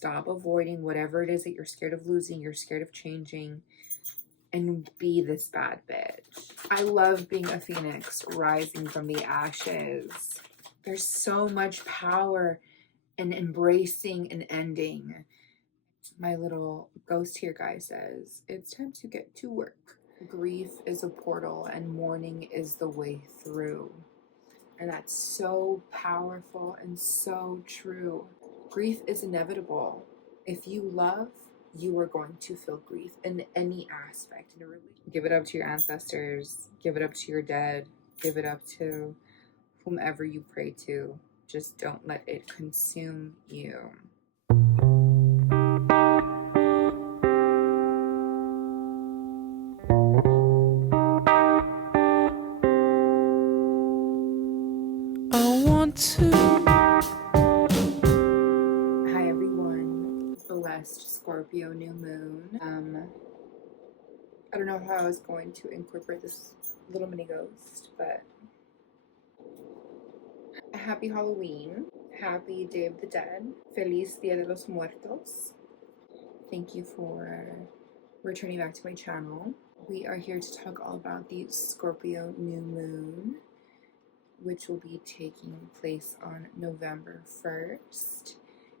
stop avoiding whatever it is that you're scared of losing, you're scared of changing, and be this bad bitch. I love being a phoenix rising from the ashes. There's so much power in embracing and ending. My little ghost here guy says, it's time to get to work. Grief is a portal and mourning is the way through. And that's so powerful and so true. Grief is inevitable. If you love, you are going to feel grief in any aspect. Give it up to your ancestors. Give it up to your dead. Give it up to whomever you pray to. Just don't let it consume you. Hi everyone, blessed Scorpio new moon. I don't know how I was going to incorporate this little mini ghost, but happy Halloween, happy Day of the Dead, Feliz Dia de los Muertos. Thank you for returning back to my channel. We are here to talk all about the Scorpio new moon, which will be taking place on November 1st.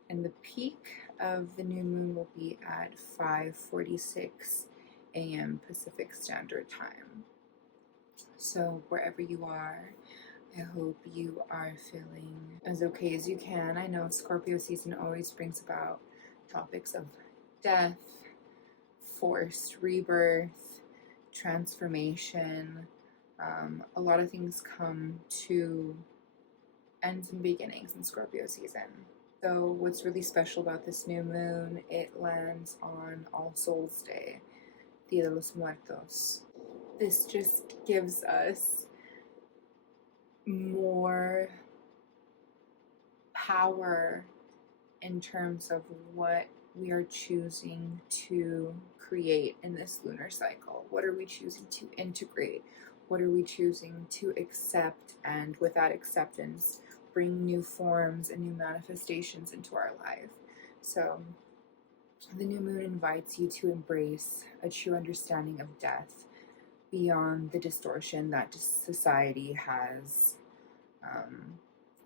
And the peak of the new moon will be at 5:46 a.m. Pacific Standard Time. So wherever you are, I hope you are feeling as okay as you can. I know Scorpio season always brings about topics of death, forced rebirth, transformation. A lot of things come to ends and beginnings in Scorpio season. So what's really special about this new moon, it lands on All Souls Day, Dia de los Muertos. This just gives us more power in terms of what we are choosing to create in this lunar cycle. What are we choosing to integrate? What are we choosing to accept? And with that acceptance, bring new forms and new manifestations into our life. So the new moon invites you to embrace a true understanding of death beyond the distortion that society has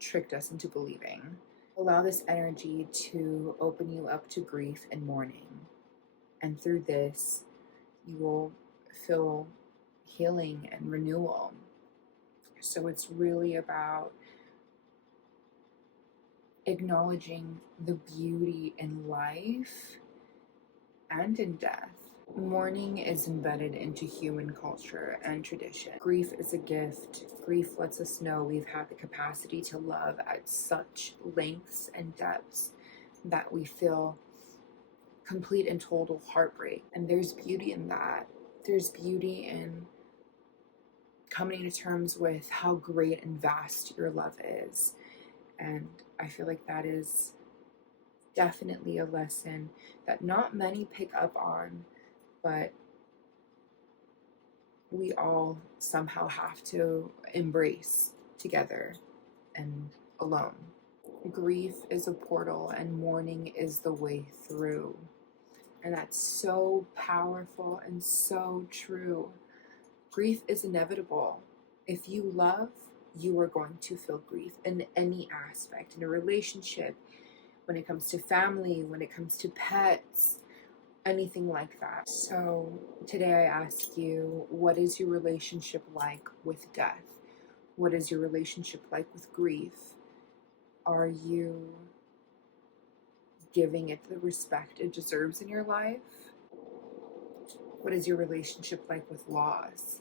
tricked us into believing. Allow this energy to open you up to grief and mourning. And through this, you will feel healing and renewal. So it's really about acknowledging the beauty in life and in death. Mourning is embedded into human culture and tradition. Grief is a gift. Grief lets us know we've had the capacity to love at such lengths and depths that we feel complete and total heartbreak. And there's beauty in that. There's beauty in coming to terms with how great and vast your love is. And I feel like that is definitely a lesson that not many pick up on, but we all somehow have to embrace together and alone. Grief is a portal and mourning is the way through. And that's so powerful and so true. Grief is inevitable. If you love, you are going to feel grief in any aspect, in a relationship, when it comes to family, when it comes to pets, anything like that. So today I ask you, what is your relationship like with death? What is your relationship like with grief? Are you giving it the respect it deserves in your life? What is your relationship like with loss?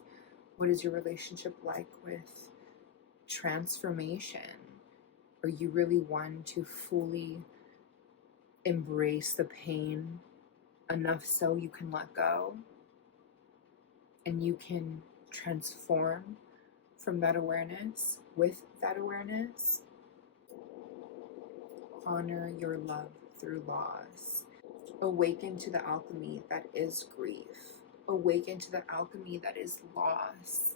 What is your relationship like with transformation? Are you really one to fully embrace the pain enough so you can let go and you can transform from that awareness? With that awareness, honor your love through loss. Awaken to the alchemy that is grief. Awaken to the alchemy that is loss.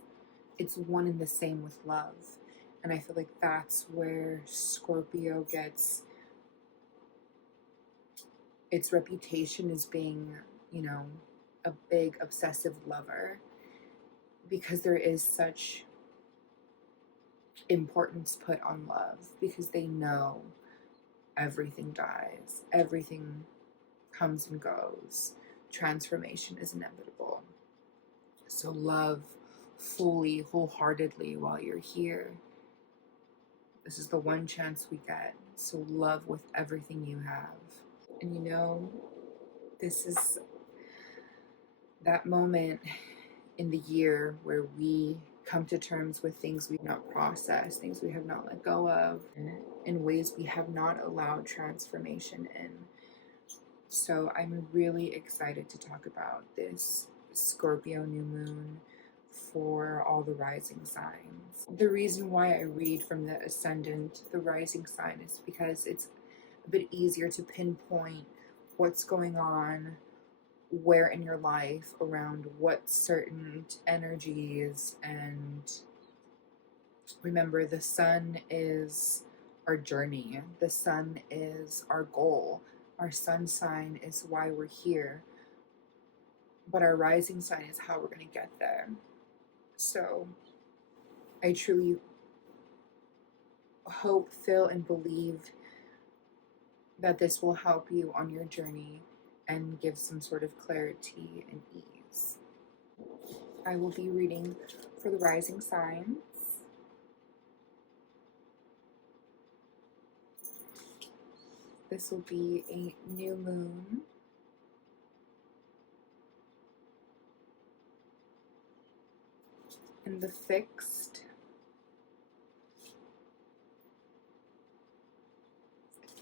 It's one and the same with love. And I feel like that's where Scorpio gets its reputation as being, you know, a big obsessive lover, because there is such importance put on love, because they know everything dies, everything comes and goes, transformation is inevitable. So love fully, wholeheartedly while you're here. This is the one chance we get, so love with everything you have. And you know, this is that moment in the year where we come to terms with things we've not processed, things we have not let go of, in ways we have not allowed transformation in. So I'm really excited to talk about this Scorpio new moon for all the rising signs. The reason why I read from the ascendant, the rising sign, is because it's a bit easier to pinpoint what's going on, where in your life, around what certain energies. And remember, the sun is our journey, the sun is our goal, our sun sign is why we're here, but our rising sign is how we're going to get there. So I truly hope, feel, and believe that this will help you on your journey and give some sort of clarity and ease. I will be reading for the rising signs. This will be a new moon. In the fixed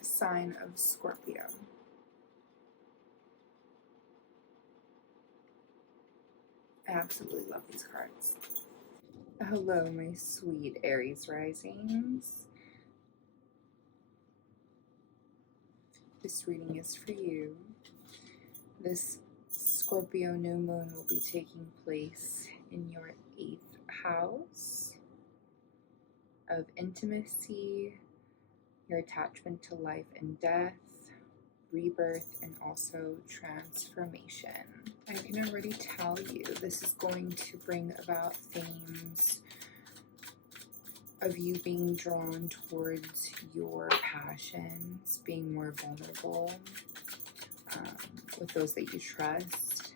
sign of Scorpio. I absolutely love these cards. Hello, my sweet Aries Risings. This reading is for you. This Scorpio new moon will be taking place in your 8th house of intimacy, your attachment to life and death, rebirth, and also transformation. I can already tell you this is going to bring about themes of you being drawn towards your passions, being more vulnerable with those that you trust.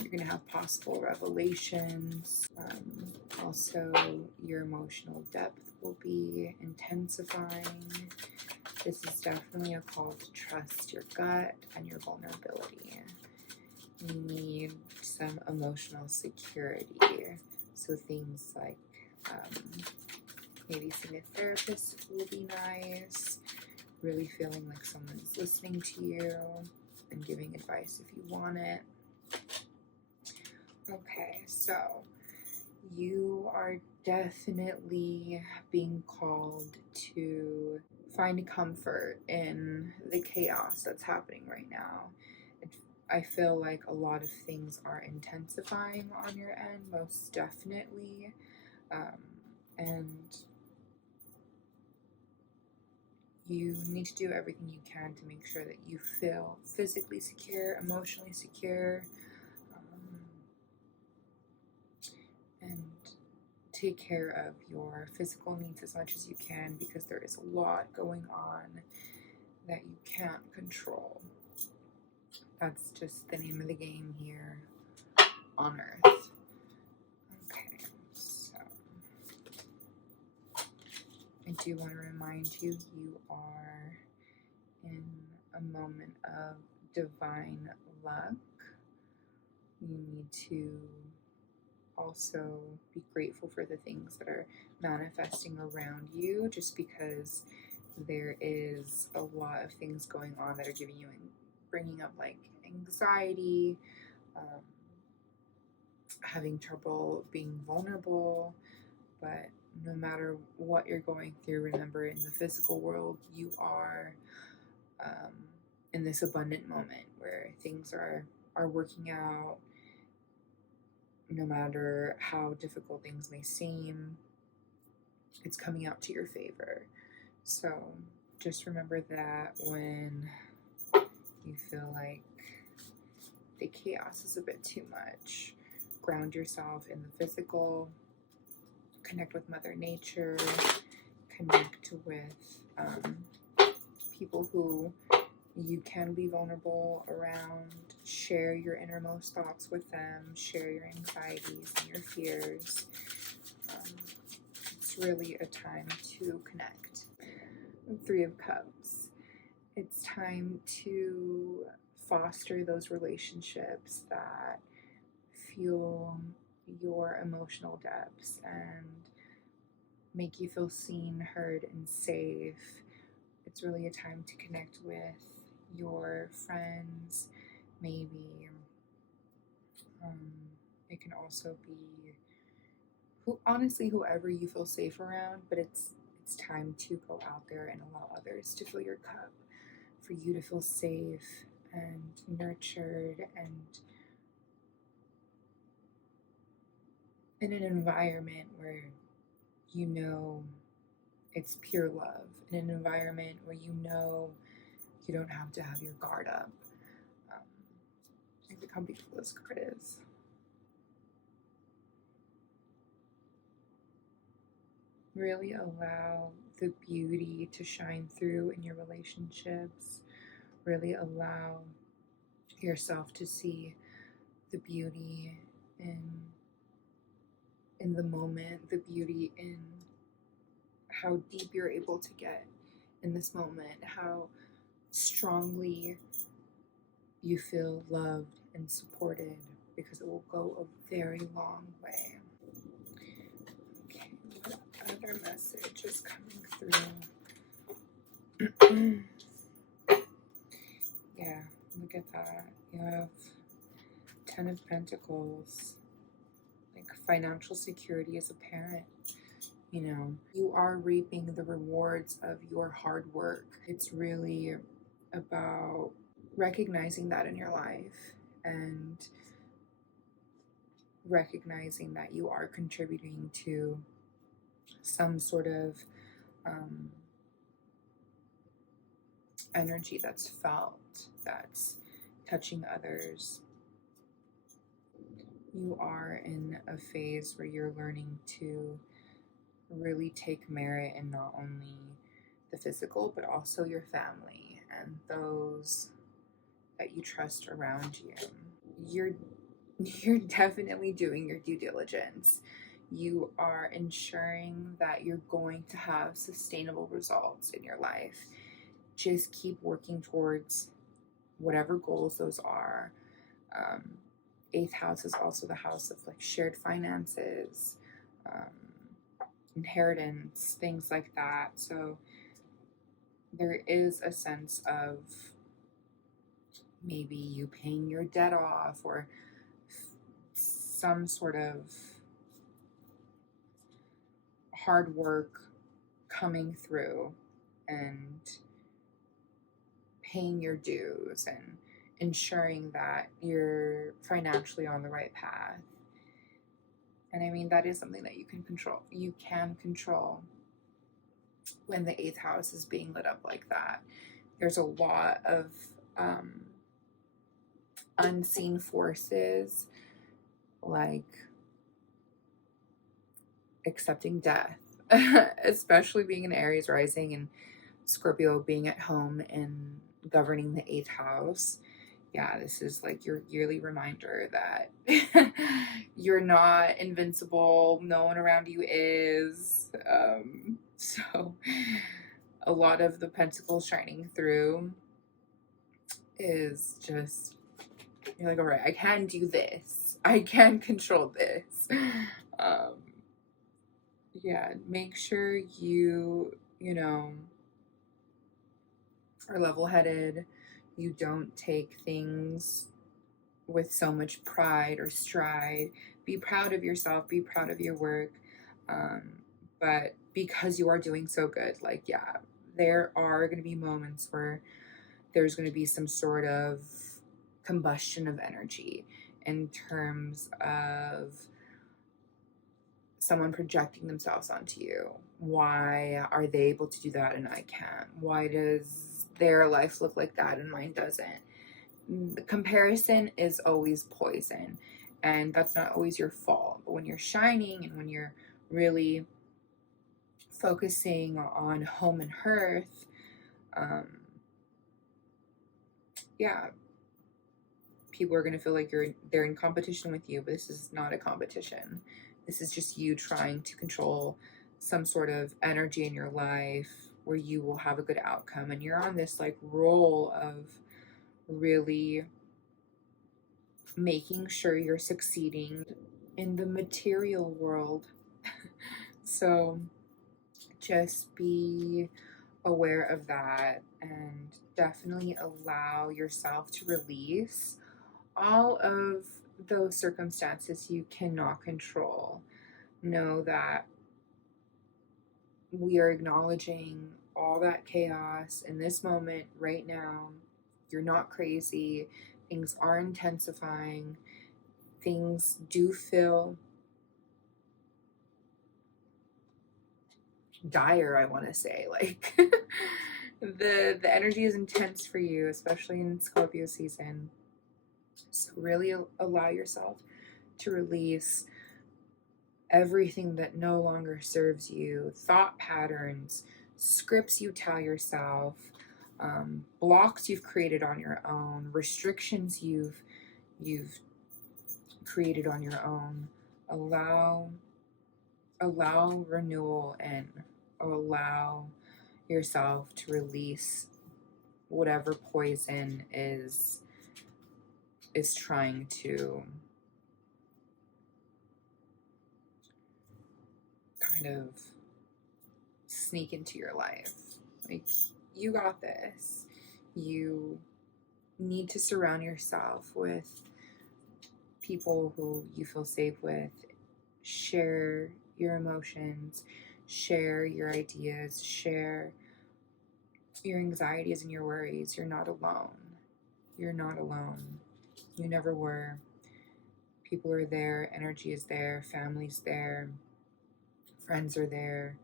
You're going to have possible revelations. Also, your emotional depth will be intensifying. This is definitely a call to trust your gut and your vulnerability. You need some emotional security. So things like maybe seeing a therapist will be nice. Really feeling like someone's listening to you and giving advice if you want it. Okay, so you are definitely being called to find comfort in the chaos that's happening right now. I feel like a lot of things are intensifying on your end, most definitely. And you need to do everything you can to make sure that you feel physically secure, emotionally secure, and take care of your physical needs as much as you can, because there is a lot going on that you can't control. That's just the name of the game here on Earth. Okay, so I do want to remind you, you are in a moment of divine luck. You need to also be grateful for the things that are manifesting around you, just because there is a lot of things going on that are giving you and bringing up like anxiety, having trouble being vulnerable. But no matter what you're going through, remember, in the physical world, you are in this abundant moment where things are working out. No matter how difficult things may seem, it's coming out to your favor. So just remember that when chaos is a bit too much. Ground yourself in the physical, connect with Mother Nature, connect with people who you can be vulnerable around, share your innermost thoughts with them, share your anxieties and your fears. It's really a time to connect. Three of Cups. It's time to foster those relationships that fuel your emotional depths and make you feel seen, heard, and safe. It's really a time to connect with your friends, maybe. It can also be honestly whoever you feel safe around, but it's time to go out there and allow others to fill your cup, for you to feel safe and nurtured and in an environment where you know it's pure love, in an environment where you know you don't have to have your guard up. Look how beautiful this card is. Really allow the beauty to shine through in your relationships. Really allow yourself to see the beauty in the moment, the beauty in how deep you're able to get in this moment, how strongly you feel loved and supported, because it will go a very long way. Okay, what other message is coming through? Yeah, look at that. You have 10 of Pentacles. Like, financial security as a parent. You know, you are reaping the rewards of your hard work. It's really about recognizing that in your life and recognizing that you are contributing to some sort of energy that's felt, that's touching others. You are in a phase where you're learning to really take merit in not only the physical, but also your family and those that you trust around you. You're definitely doing your due diligence. You are ensuring that you're going to have sustainable results in your life. Just keep working towards whatever goals those are. 8th house is also the house of like shared finances, inheritance, things like that. So there is a sense of maybe you paying your debt off, or some sort of hard work coming through and paying your dues and ensuring that you're financially on the right path. And I mean, that is something that you can control. You can control when the 8th house is being lit up like that. There's a lot of unseen forces, like accepting death, especially being an Aries rising and Scorpio being at home and governing the 8th house. Yeah, this is like your yearly reminder that you're not invincible. No one around you is. So a lot of the pentacles shining through is just, you're like, all right, I can do this. I can control this. Yeah, make sure you know, are level-headed. You don't take things with so much pride or stride. Be proud of yourself, be proud of your work. But because you are doing so good, like, yeah, there are going to be moments where there's going to be some sort of combustion of energy in terms of someone projecting themselves onto you. Why are they able to do that and I can't? Why does their life look like that and mine doesn't? Comparison is always poison, and that's not always your fault. But when you're shining and when you're really focusing on home and hearth, yeah, people are going to feel like they're in competition with you, but this is not a competition. This is just you trying to control some sort of energy in your life where you will have a good outcome, and you're on this like roll of really making sure you're succeeding in the material world. So just be aware of that, and definitely allow yourself to release all of those circumstances you cannot control. Know that we are acknowledging all that chaos in this moment right now. You're not crazy. Things are intensifying. Things do feel dire, I want to say. Like the energy is intense for you, especially in Scorpio season. So really allow yourself to release everything that no longer serves you, thought patterns, scripts you tell yourself, blocks you've created on your own, restrictions you've created on your own. Allow renewal and allow yourself to release whatever poison is trying to kind of sneak into your life. Like, you got this. You need to surround yourself with people who you feel safe with. Share your emotions, share your ideas, share your anxieties and your worries. You're not alone. You're not alone. You never were. People are there, energy is there, family's there, friends are there,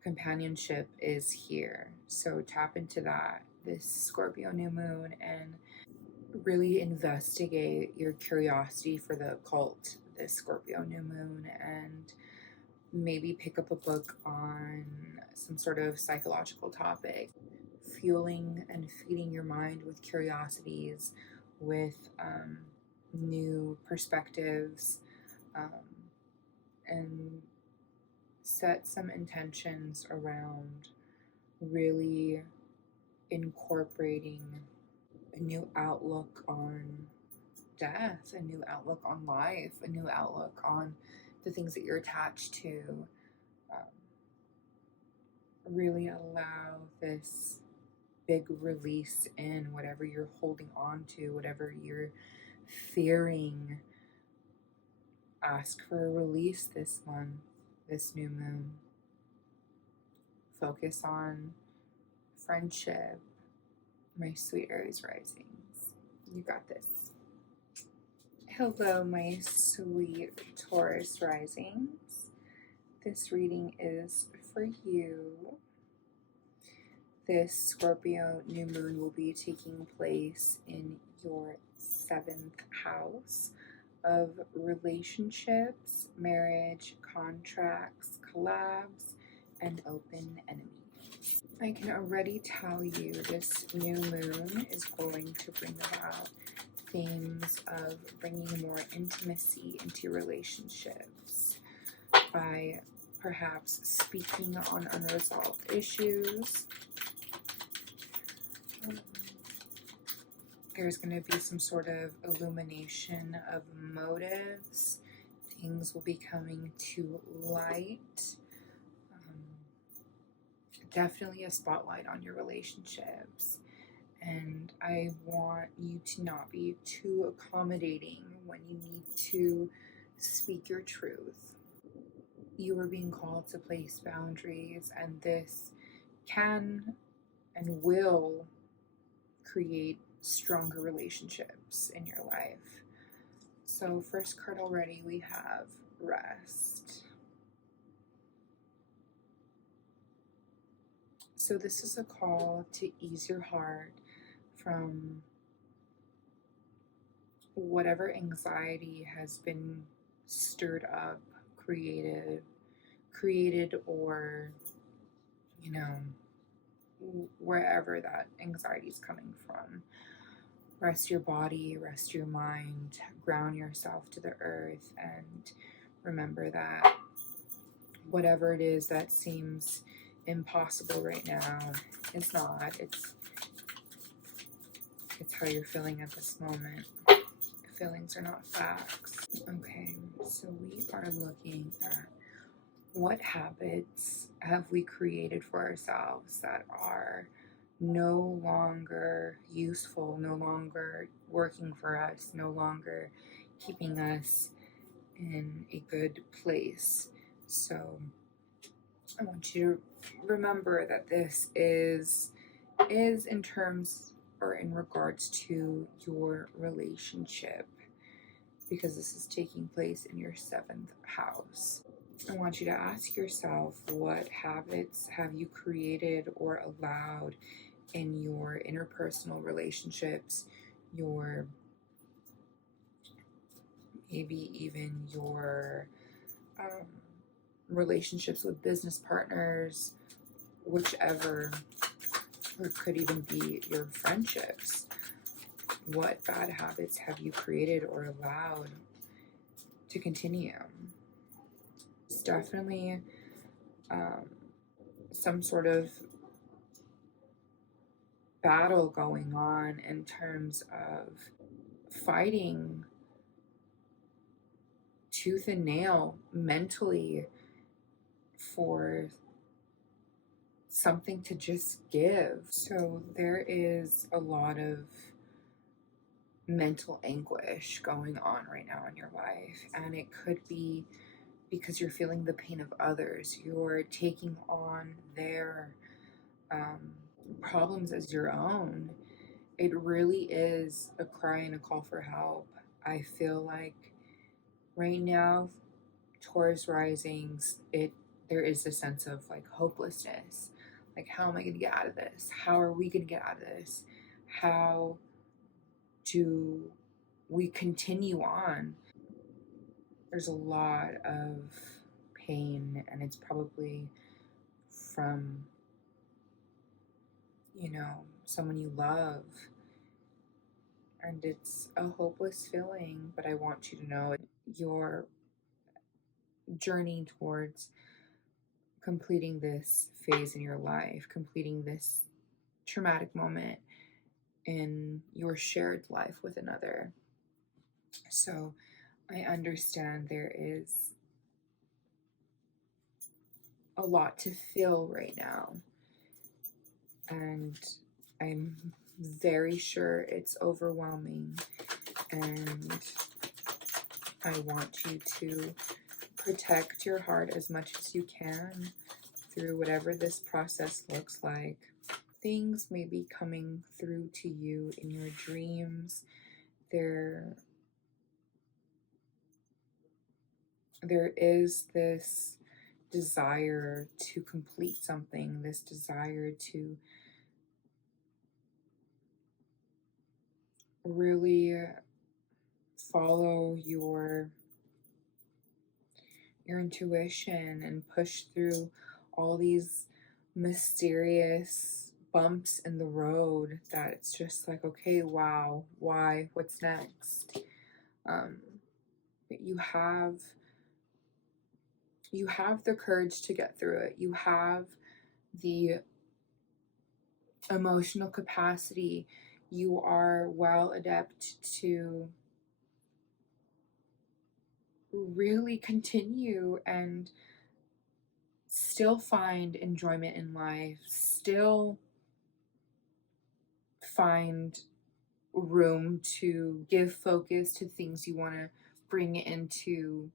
companionship is here. So tap into that this Scorpio new moon and really investigate your curiosity for the occult this Scorpio new moon, and maybe pick up a book on some sort of psychological topic, fueling and feeding your mind with curiosities, with new perspectives, and set some intentions around really incorporating a new outlook on death, a new outlook on life, a new outlook on the things that you're attached to. Really allow this big release in whatever you're holding on to, whatever you're fearing. Ask for a release this month, this new moon. Focus on friendship, my sweet Aries Risings. You got this. Hello, my sweet Taurus Risings. This reading is for you. This Scorpio new moon will be taking place in your 7th house of relationships, marriage, contracts, collabs, and open enemies. I can already tell you this new moon is going to bring about themes of bringing more intimacy into relationships by perhaps speaking on unresolved issues. There's going to be some sort of illumination of motives. Things will be coming to light. Definitely a spotlight on your relationships. And I want you to not be too accommodating when you need to speak your truth. You are being called to place boundaries, and this can and will create stronger relationships in your life. So first card already, we have rest. So this is a call to ease your heart from whatever anxiety has been stirred up, created, or, you know, wherever that anxiety is coming from. Rest your body, rest your mind, ground yourself to the earth, and remember that whatever it is that seems impossible right now, it's not. It's how you're feeling at this moment. Feelings are not facts. Okay, so we are looking at what habits have we created for ourselves that are no longer useful, no longer working for us, no longer keeping us in a good place. So I want you to remember that this is in terms or in regards to your relationship, because this is taking place in your 7th house. I want you to ask yourself, what habits have you created or allowed in your interpersonal relationships, your maybe even your relationships with business partners, whichever, or it could even be your friendships. What bad habits have you created or allowed to continue? It's definitely some sort of battle going on in terms of fighting tooth and nail mentally for something to just give. So there is a lot of mental anguish going on right now in your life, and it could be because you're feeling the pain of others. You're taking on their problems as your own. It really is a cry and a call for help. I feel like right now, Taurus Risings, there is a sense of like hopelessness. Like, how am I going to get out of this? How are we going to get out of this? How do we continue on? There's a lot of pain, and it's probably from, someone you love. And it's a hopeless feeling, but I want you to know you're journeying towards completing this phase in your life, completing this traumatic moment in your shared life with another. So I understand there is a lot to feel right now, and I'm very sure it's overwhelming, and I want you to protect your heart as much as you can through whatever this process looks like. Things may be coming through to you in your dreams. There is this desire to complete something, this desire to really follow your intuition and push through all these mysterious bumps in the road that it's just like, okay, wow, why, what's next? But you have the courage to get through it. You have the emotional capacity. You are well adept to really continue and still find enjoyment in life, still find room to give focus to things you want to bring into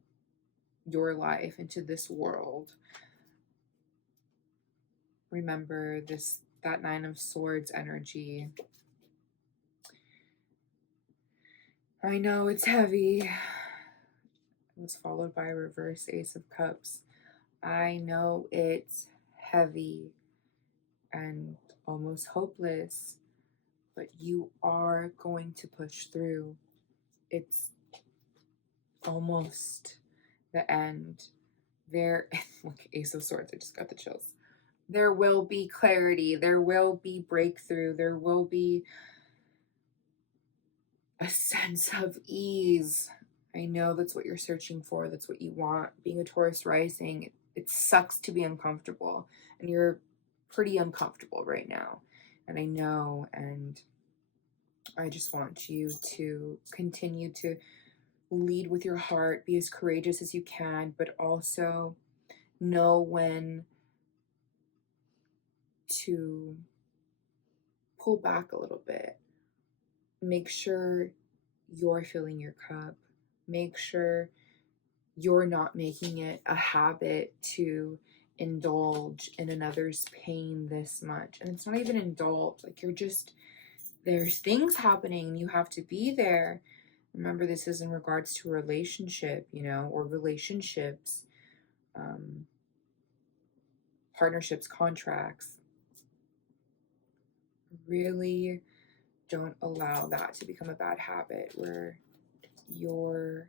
your life, into this world. Remember that 9 of Swords energy. I know it's heavy. It was followed by a reverse Ace of Cups. I know it's heavy and almost hopeless, but you are going to push through. it's almost the end. There, look, Ace of Swords, I just got the chills. There will be clarity, there will be breakthrough, there will be a sense of ease. I know that's what you're searching for, that's what you want. Being a Taurus rising, it sucks to be uncomfortable, and you're pretty uncomfortable right now. And I know, and I just want you to continue to lead with your heart, be as courageous as you can, but also know when to pull back a little bit. Make sure you're filling your cup. Make sure you're not making it a habit to indulge in another's pain this much. And it's not even indulge, like you're just, there's things happening and you have to be there. Remember, this is in regards to a relationship, you know, or relationships, partnerships, contracts. Really don't allow that to become a bad habit where you're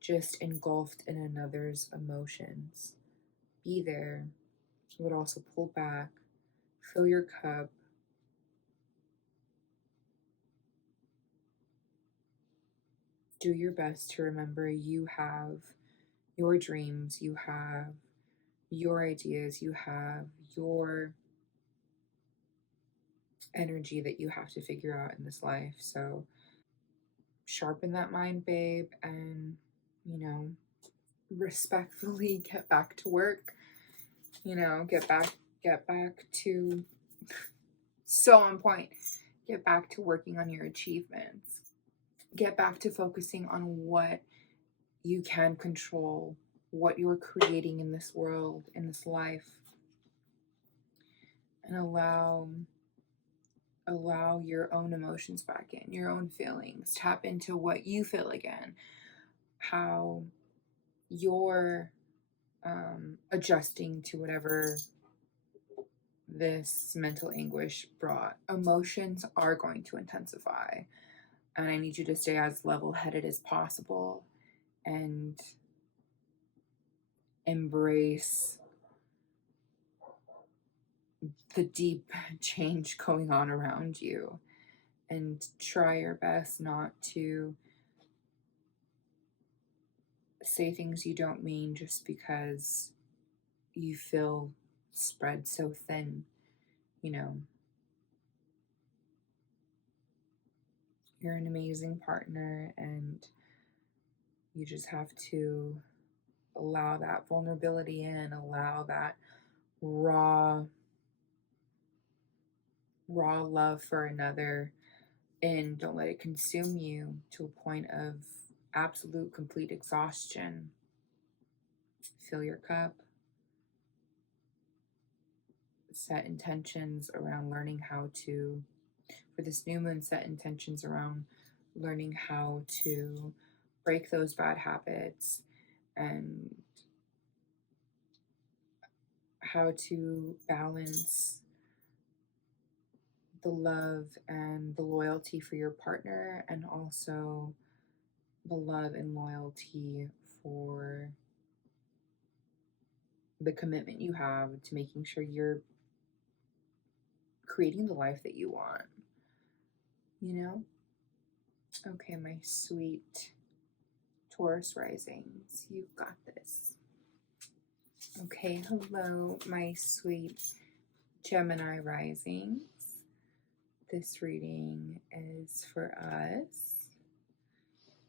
just engulfed in another's emotions. Be there, but also pull back, fill your cup. Do your best to remember you have your dreams, you have your ideas, you have your energy that you have to figure out in this life. So sharpen that mind, babe, and, you know, respectfully get back to work. You know, get back to, so on point, get back to working on your achievements. Get back to focusing on what you can control, what you're creating in this world, in this life, and allow your own emotions back in, your own feelings. Tap into what you feel again, how you're adjusting to whatever this mental anguish brought. Emotions are going to intensify, and I need you to stay as level-headed as possible and embrace the deep change going on around you, and try your best not to say things you don't mean just because you feel spread so thin. You know, you're an amazing partner, and you just have to allow that vulnerability in, allow that raw love for another in. Don't let it consume you to a point of absolute complete exhaustion. Fill your cup. Set intentions around learning how to, for this new moon, set intentions around learning how to break those bad habits and how to balance the love and the loyalty for your partner, and also the love and loyalty for the commitment you have to making sure you're creating the life that you want, you know? Okay, my sweet Taurus Risings, you've got this. Okay, hello, my sweet Gemini Risings. This reading is for us.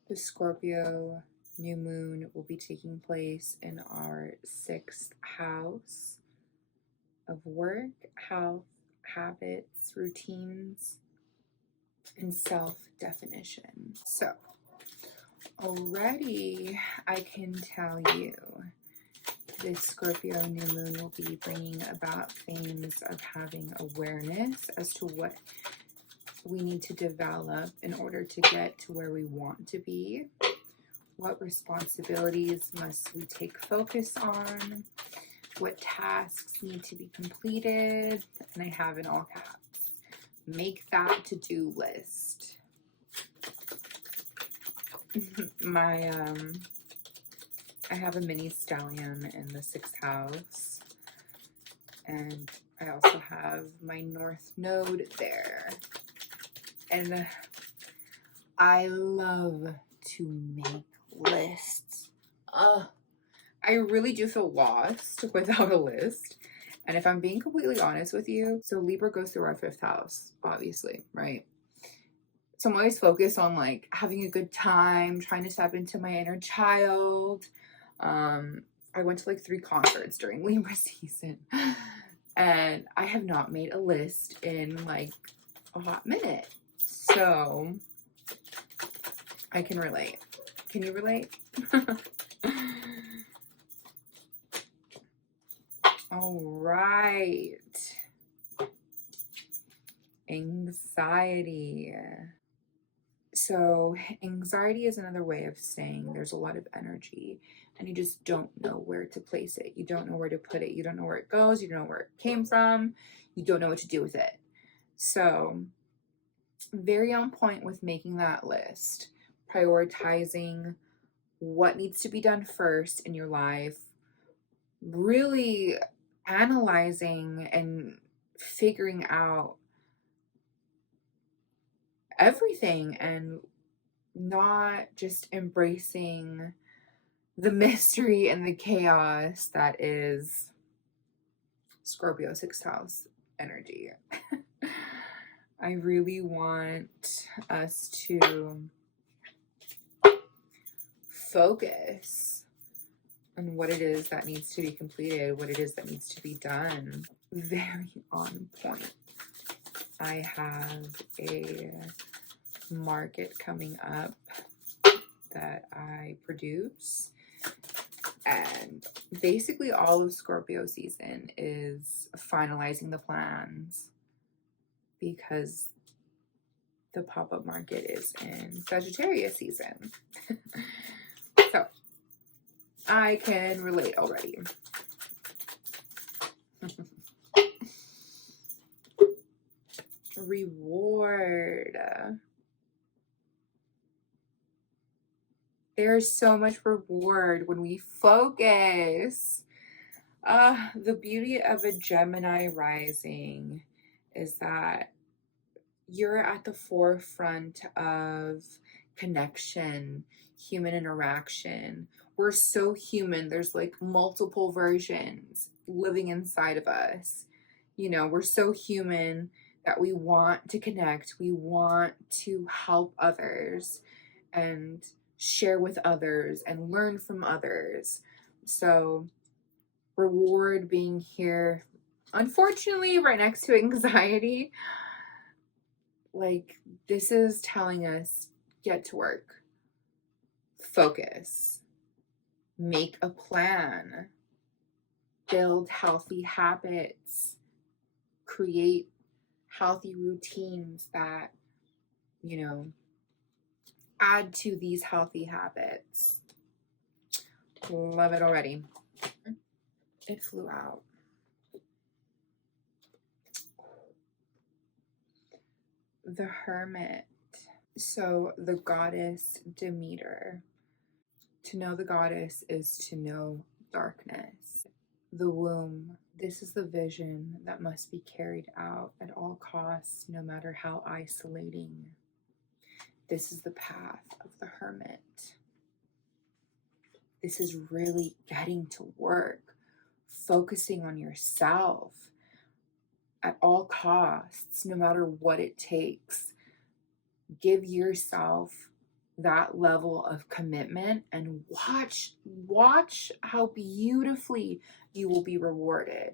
The Scorpio new moon will be taking place in our 6th house of work, health, habits, routines, and self-definition. So already I can tell you this Scorpio new moon will be bringing about themes of having awareness as to what we need to develop in order to get to where we want to be. What responsibilities must we take focus on? What tasks need to be completed? And I have in all caps, make that to-do list. my I have a mini stallion in the 6th house, and I also have my North Node there. And I love to make lists. I really do feel lost without a list. And if I'm being completely honest with you, so Libra goes through our 5th house, obviously, right? So I'm always focused on like having a good time, trying to tap into my inner child. I went to like 3 concerts during Libra season, and I have not made a list in like a hot minute. So I can relate. Can you relate? All right. Anxiety. So anxiety is another way of saying there's a lot of energy and you just don't know where to place it. You don't know where to put it. You don't know where it goes. You don't know where it came from. You don't know what to do with it. So very on point with making that list, prioritizing what needs to be done first in your life, really analyzing and figuring out everything and not just embracing the mystery and the chaos that is Scorpio 6th house energy. I really want us to focus on what it is that needs to be completed, what it is that needs to be done. Very on point. I have a market coming up that I produce, and basically all of Scorpio season is finalizing the plans because the pop-up market is in Sagittarius season. So I can relate already. Reward. There's so much reward when we focus. The beauty of a Gemini rising is that you're at the forefront of connection, human interaction. We're so human. There's like multiple versions living inside of us. You know, we're so human that we want to connect. We want to help others and share with others and learn from others. So reward being here, unfortunately, right next to anxiety. Like, this is telling us, get to work, focus, make a plan, build healthy habits, create healthy routines that, you know, add to these healthy habits. Love it already. It flew out. The Hermit. So the goddess Demeter. To know the goddess is to know darkness. The womb. This is the vision that must be carried out at all costs, no matter how isolating. This is the path of the hermit. This is really getting to work, focusing on yourself at all costs, no matter what it takes. Give yourself that level of commitment and watch how beautifully you will be rewarded.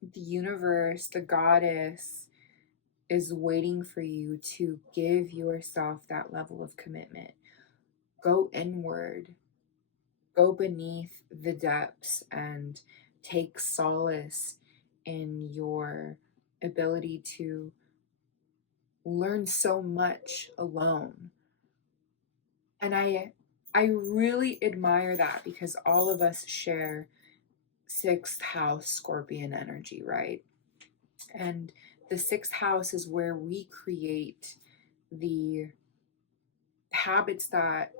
The universe, the goddess, is waiting for you to give yourself that level of commitment. Go inward, go beneath the depths, and take solace in your ability to learn so much alone. And I really admire that because all of us share 6th house Scorpion energy, right? And the 6th house is where we create the habits that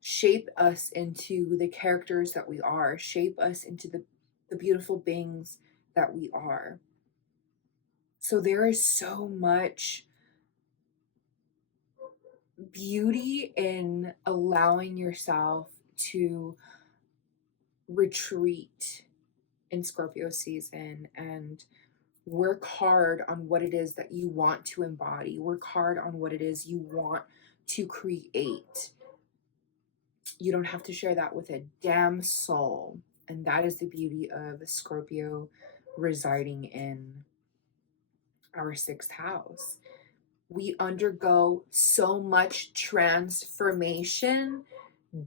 shape us into the characters that we are, shape us into the beautiful beings that we are. So there is so much beauty in allowing yourself to retreat in Scorpio season and work hard on what it is that you want to embody, work hard on what it is you want to create. You don't have to share that with a damn soul. And that is the beauty of Scorpio residing in our 6th house. We undergo so much transformation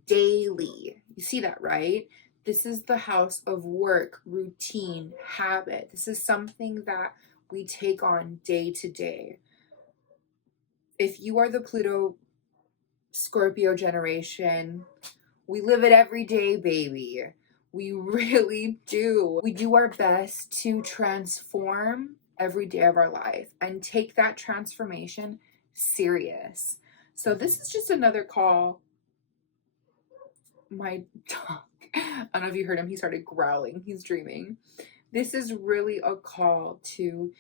daily. You see that, right? This is the house of work, routine, habit. This is something that we take on day to day. If you are the Pluto Scorpio generation, we live it every day, baby. We really do. We do our best to transform every day of our life and take that transformation serious. So this is just another call. My dog, I don't know if you heard him, he started growling. He's dreaming. This is really a call to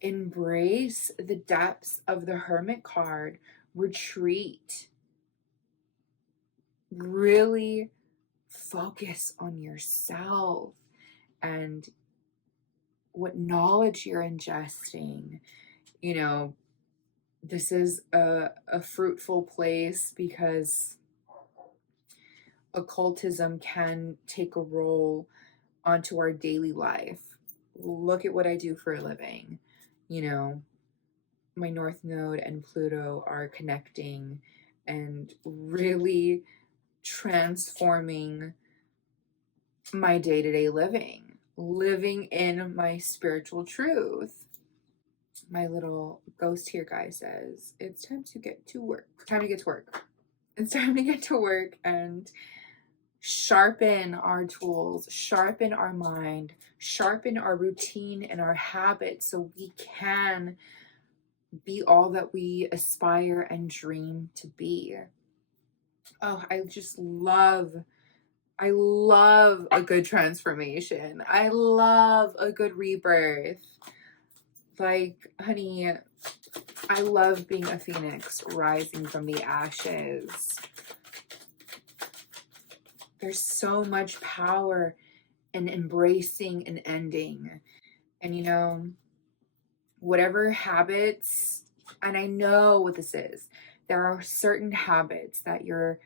embrace the depths of the Hermit card, retreat, really focus on yourself and what knowledge you're ingesting. You know, this is a fruitful place because occultism can take a role onto our daily life. Look at what I do for a living. You know, my North Node and Pluto are connecting and really transforming my day-to-day living in my spiritual truth. My little ghost here guy says, it's time to get to work. Time to get to work. It's time to get to work and sharpen our tools, sharpen our mind, sharpen our routine and our habits so we can be all that we aspire and dream to be. Oh, I love a good transformation. I love a good rebirth. Like, honey, I love being a phoenix rising from the ashes. There's so much power in embracing an ending. And you know, whatever habits, and I know what this is, there are certain habits that you're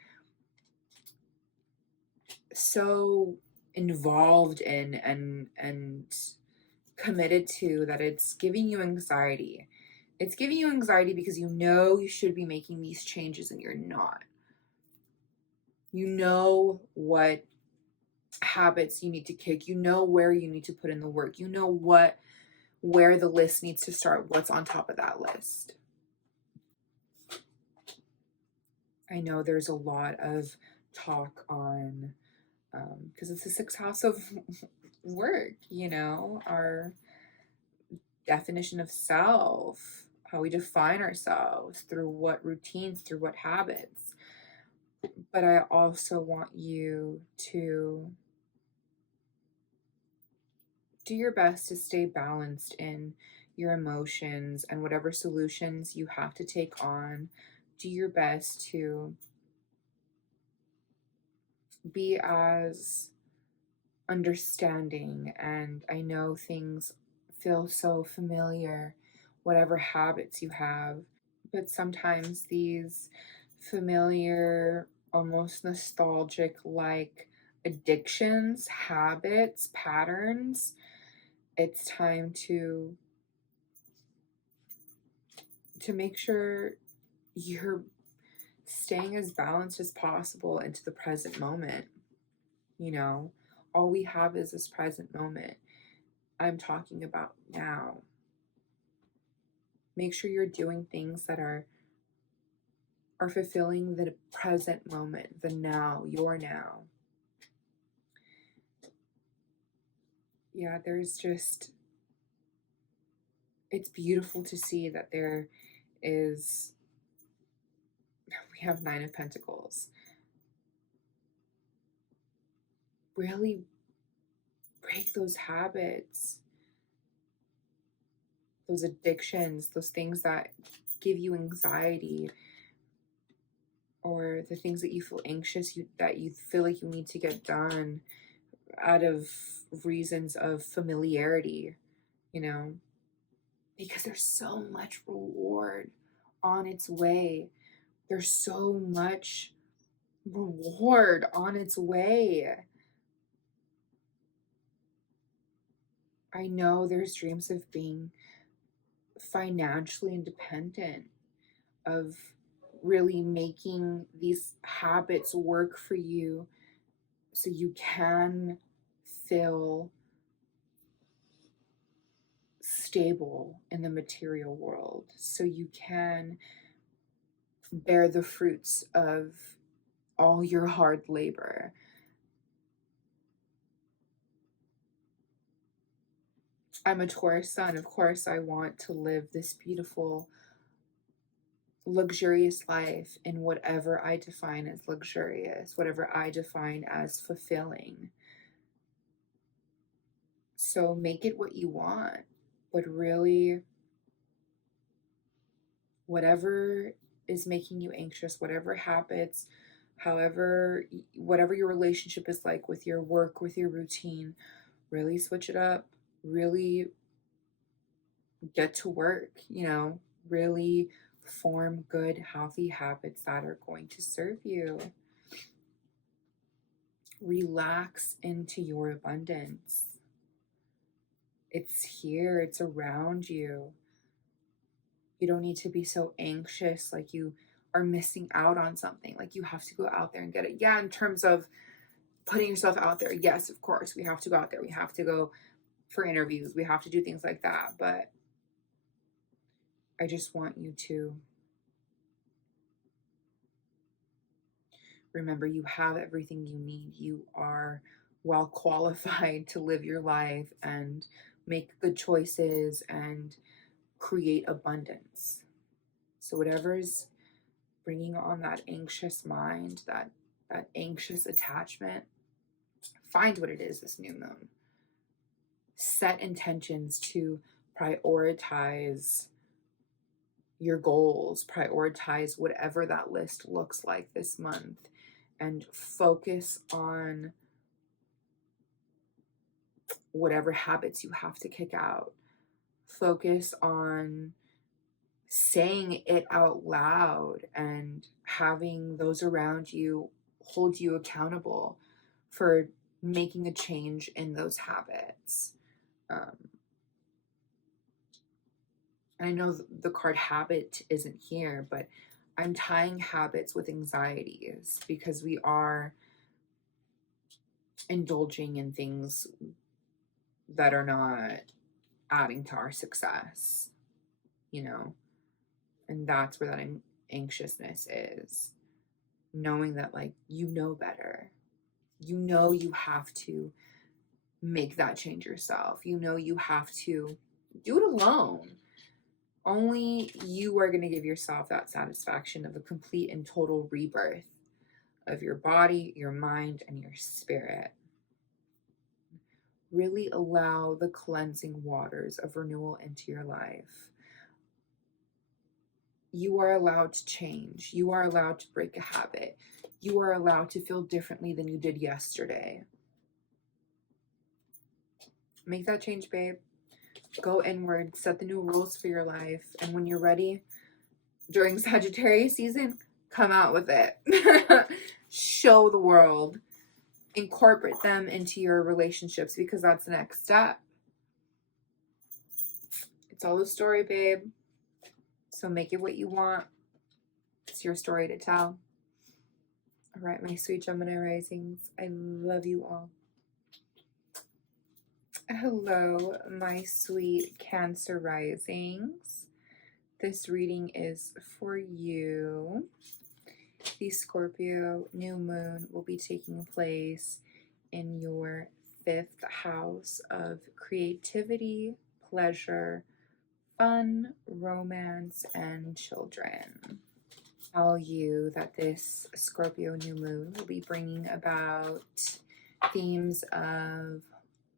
so involved in and committed to that it's giving you anxiety. It's giving you anxiety because you know you should be making these changes and you're not. You know what habits you need to kick. You know where you need to put in the work. You know where the list needs to start, what's on top of that list. I know there's a lot of talk on, because it's the 6th house of work, you know, our definition of self, how we define ourselves, through what routines, through what habits. But I also want you to do your best to stay balanced in your emotions and whatever solutions you have to take on. Do your best to be as understanding. And I know things feel so familiar, whatever habits you have, but sometimes these familiar, almost nostalgic like addictions, habits, patterns, it's time to make sure you're staying as balanced as possible into the present moment. You know, all we have is this present moment. I'm talking about now. Make sure you're doing things that are fulfilling the present moment, the now, your now. Yeah, there's just, it's beautiful to see that there is, have Nine of Pentacles. Really break those habits, those addictions, those things that give you anxiety, or the things that you feel anxious, that you feel like you need to get done out of reasons of familiarity, you know, because there's so much reward on its way. There's so much reward on its way. I know there's dreams of being financially independent, of really making these habits work for you so you can feel stable in the material world, so you can bear the fruits of all your hard labor. I'm a Taurus sun. Of course, I want to live this beautiful, luxurious life in whatever I define as luxurious, whatever I define as fulfilling. So make it what you want, but really, whatever is making you anxious, whatever habits, however, whatever your relationship is like with your work, with your routine, really switch it up, really get to work, you know, really form good, healthy habits that are going to serve you. Relax into your abundance. It's here, it's around you. You don't need to be so anxious like you are missing out on something, like you have to go out there and get it. Yeah, in terms of putting yourself out there, yes, of course, we have to go out there. We have to go for interviews. We have to do things like that. But I just want you to remember, you have everything you need. You are well qualified to live your life and make good choices and create abundance. So whatever's bringing on that anxious mind, that anxious attachment, find what it is this new moon. Set intentions to prioritize your goals, prioritize whatever that list looks like this month, and focus on whatever habits you have to kick out. Focus on saying it out loud and having those around you hold you accountable for making a change in those habits. I know the card habit isn't here, but I'm tying habits with anxieties because we are indulging in things that are not adding to our success, you know, and that's where that anxiousness is. Knowing that, like, you know better. You know you have to make that change yourself. You know you have to do it alone. Only you are going to give yourself that satisfaction of a complete and total rebirth of your body, your mind, and your spirit. Really allow the cleansing waters of renewal into your life. You are allowed to change. You are allowed to break a habit. You are allowed to feel differently than you did yesterday. Make that change, babe. Go inward, set the new rules for your life. And when you're ready, during Sagittarius season, come out with it. Show the world. Incorporate them into your relationships, because that's the next step. It's all a story, babe. So make it what you want. It's your story to tell. All right, my sweet Gemini Risings. I love you all. Hello, my sweet Cancer Risings. This reading is for you. The Scorpio new moon will be taking place in your 5th house of creativity, pleasure, fun, romance, and children. tell you that this Scorpio new moon will be bringing about themes of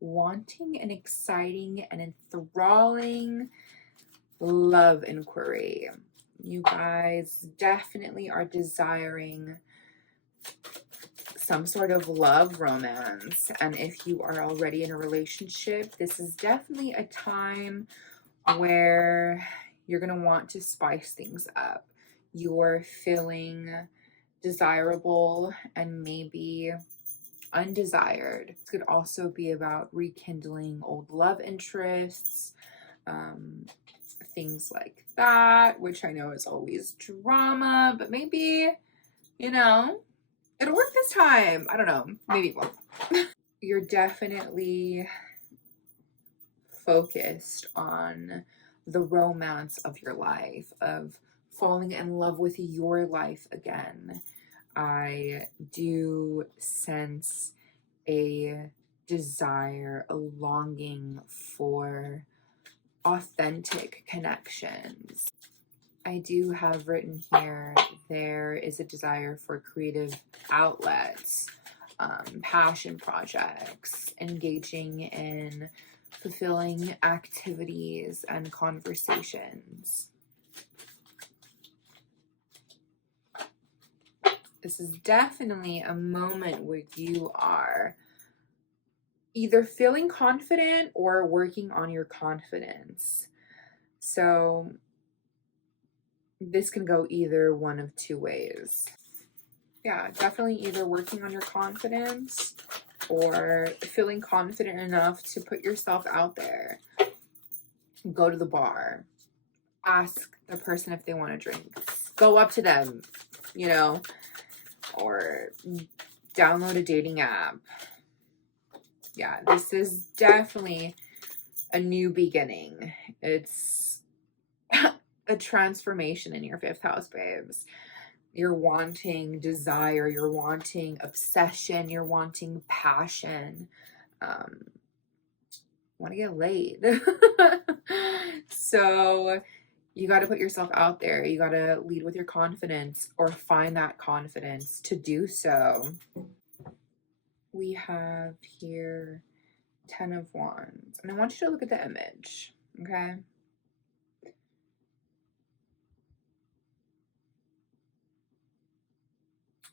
wanting an exciting and enthralling love inquiry. You guys definitely are desiring some sort of love romance. And if you are already in a relationship, this is definitely a time where you're going to want to spice things up. You're feeling desirable and maybe undesired. This could also be about rekindling old love interests, things like that, which I know is always drama, but maybe, you know, it'll work this time. I don't know. Maybe it won't. You're definitely focused on the romance of your life, of falling in love with your life again. I do sense a desire, a longing for authentic connections. I do have written here, there is a desire for creative outlets, passion projects, engaging in fulfilling activities and conversations. This is definitely a moment where you are either feeling confident or working on your confidence. So this can go either one of two ways. Yeah, definitely either working on your confidence or feeling confident enough to put yourself out there. Go to the bar. Ask the person if they want a drink. Go up to them, you know, or download a dating app. Yeah, this is definitely a new beginning. It's a transformation in your fifth house, babes. You're wanting desire, you're wanting obsession, you're wanting passion. Want to get laid. So you got to put yourself out there. You got to lead with your confidence or find that confidence to do so. We have here 10 of Wands. And I want you to look at the image, okay?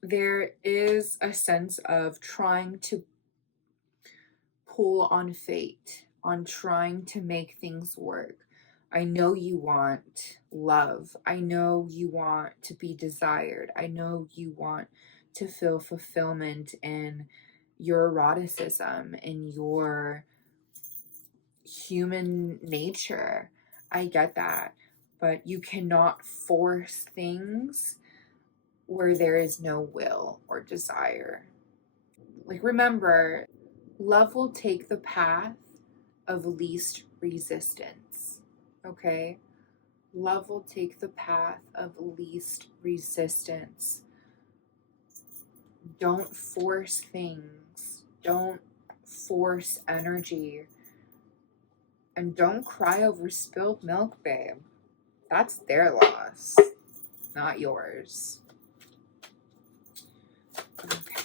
There is a sense of trying to pull on fate, on trying to make things work. I know you want love. I know you want to be desired. I know you want to feel fulfillment in your eroticism, in your human nature. I get that. But you cannot force things where there is no will or desire. Like, remember, love will take the path of least resistance, okay? Love will take the path of least resistance. Don't force things. Don't force energy. And don't cry over spilled milk, babe. That's their loss, not yours. Okay.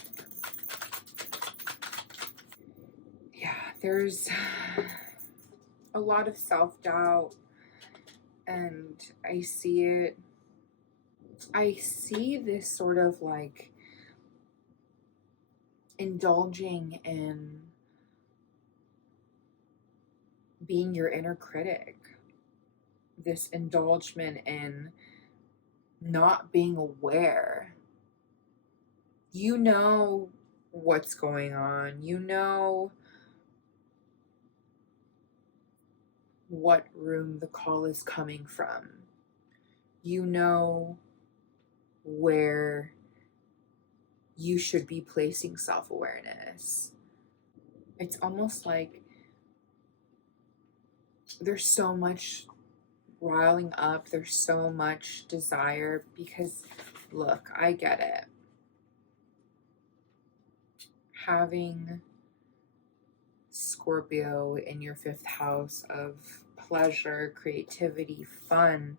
Yeah, there's a lot of self-doubt, and I see it. I see this sort of like indulging in being your inner critic, this indulgement in not being aware. You know what's going on. You know what room the call is coming from. You know where you should be placing self-awareness. It's almost like there's so much riling up, there's so much desire, because look, I get it. Having Scorpio in your fifth house of pleasure, creativity, fun,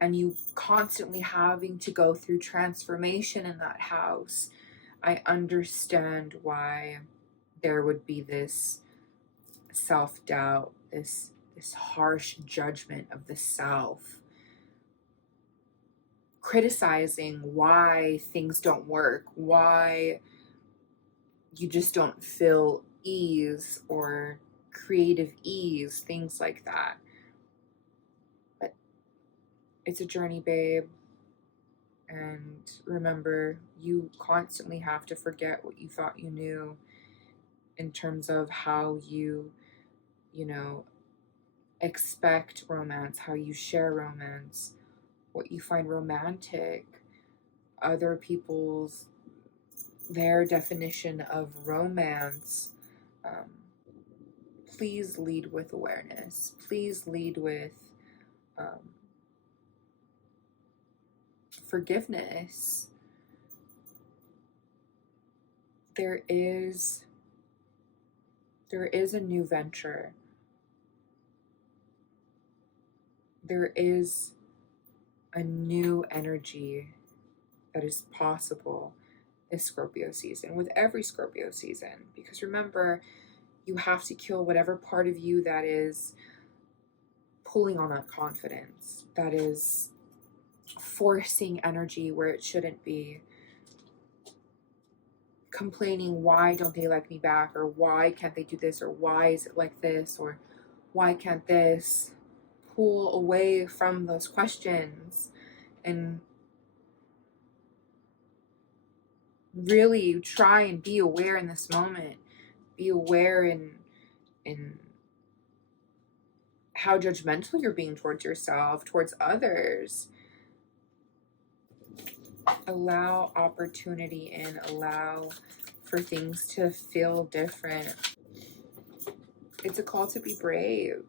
and you constantly having to go through transformation in that house, I understand why there would be this self-doubt, this harsh judgment of the self, criticizing why things don't work, why you just don't feel ease or creative ease, things like that. But it's a journey, babe. And remember, you constantly have to forget what you thought you knew in terms of how you expect romance, how you share romance, what you find romantic, other people's, their definition of romance. Please lead with awareness. Please lead with forgiveness. There is a new venture. There is a new energy that is possible this Scorpio season, with every Scorpio season. Because remember, you have to kill whatever part of you that is pulling on that confidence, that is forcing energy where it shouldn't be, complaining, why don't they like me back, or why can't they do this, or why is it like this, or why can't this. Pull away from those questions and really try and be aware in this moment. Be aware in how judgmental you're being towards yourself, towards others. Allow opportunity and allow for things to feel different. It's a call to be brave.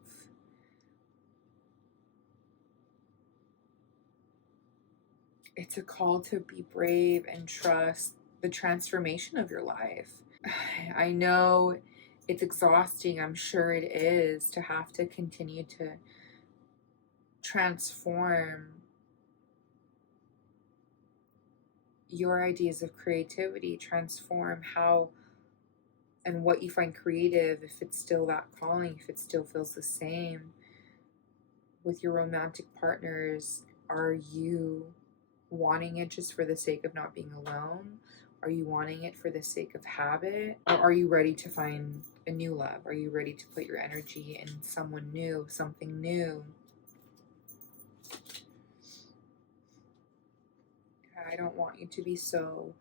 It's a call to be brave and trust the transformation of your life. I know it's exhausting. I'm sure it is, to have to continue to transform your ideas of creativity, transform how and what you find creative, if it's still that calling, if it still feels the same. With your romantic partners, are you wanting it just for the sake of not being alone? Are you wanting it for the sake of habit? Or are you ready to find a new love? Are you ready to put your energy in someone new, something new? I don't want you to be so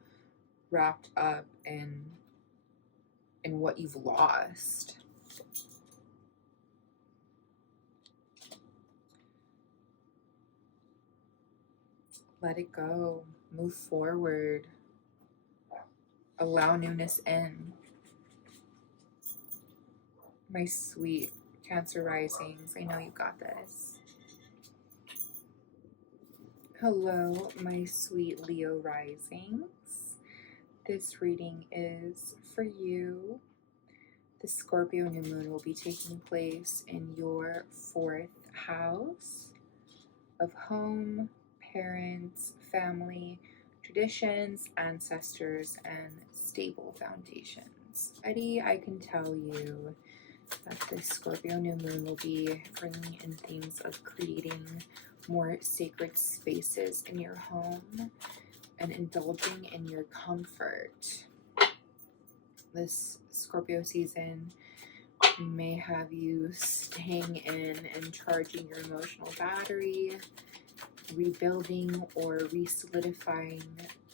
wrapped up in what you've lost. Let it go. Move forward. Allow newness in. My sweet Cancer Risings, I know you got this. Hello, my sweet Leo Risings. This reading is for you. The Scorpio new moon will be taking place in your 4th house of home, parents, family, traditions, ancestors, and stable foundations. Already, I can tell you that this Scorpio new moon will be bringing in themes of creating more sacred spaces in your home and indulging in your comfort. This Scorpio season may have you staying in and charging your emotional battery, rebuilding or re-solidifying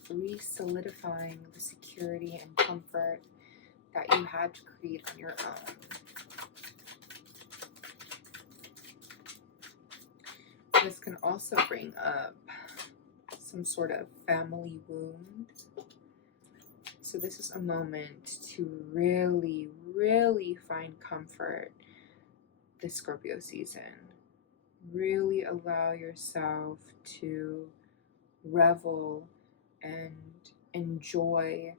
the security and comfort that you had to create on your own. This can also bring up some sort of family wound. So this is a moment to really, really find comfort this Scorpio season. Really allow yourself to revel and enjoy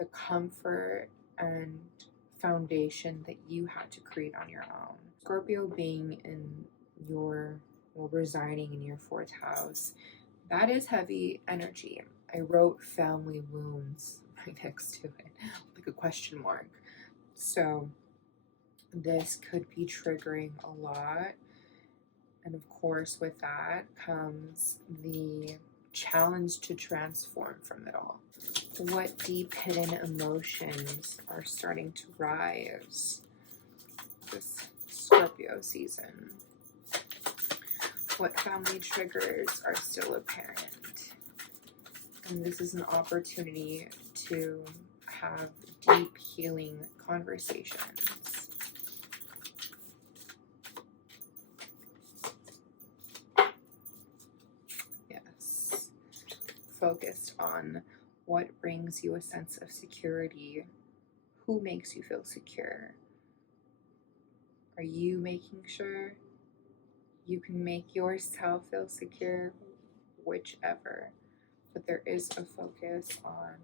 the comfort and foundation that you had to create on your own. Scorpio being in your residing in your 4th house. That is heavy energy. I wrote family wounds right next to it, like a question mark. So this could be triggering a lot. And of course, with that comes the challenge to transform from it all. What deep hidden emotions are starting to rise this Scorpio season? What family triggers are still apparent? And this is an opportunity to have deep healing conversations. Yes. Focused on what brings you a sense of security. Who makes you feel secure? Are you making sure you can make yourself feel secure? Whichever. But there is a focus on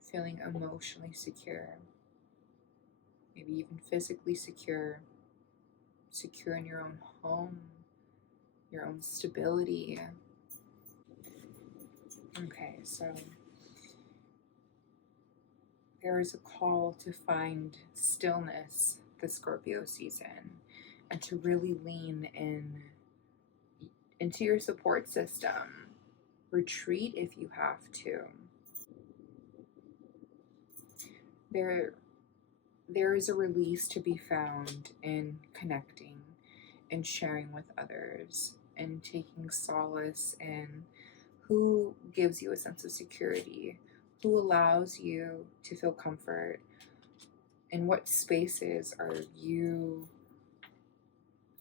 feeling emotionally secure, maybe even physically secure, secure in your own home, your own stability. Okay, so there is a call to find stillness this Scorpio season and to really lean into your support system. Retreat if you have to. There is a release to be found in connecting and sharing with others and taking solace in who gives you a sense of security, who allows you to feel comfort, in what spaces are you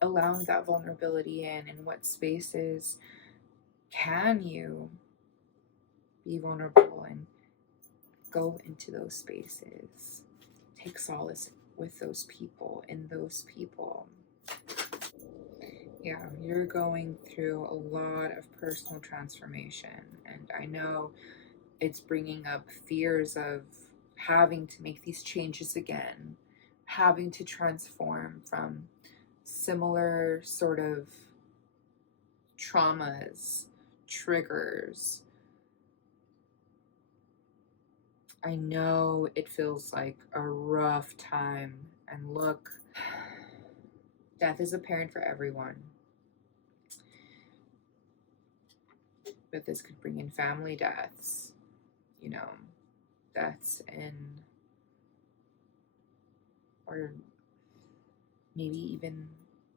allowing that vulnerability in what spaces can you be vulnerable and go into those spaces. Take solace with those people, in those people. Yeah, you're going through a lot of personal transformation, and I know it's bringing up fears of having to make these changes again, having to transform from similar sort of traumas, triggers. I know it feels like a rough time, and look, death is apparent for everyone. But this could bring in family deaths, deaths in, or maybe even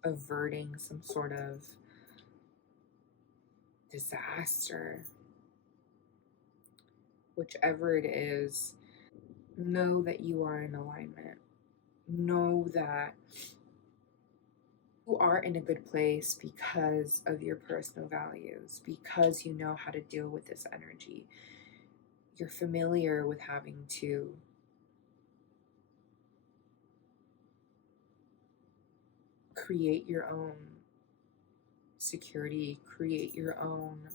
averting some sort of disaster. Whichever it is, know that you are in alignment. Know that you are in a good place because of your personal values, because you know how to deal with this energy. You're familiar with having to create your own security, create your own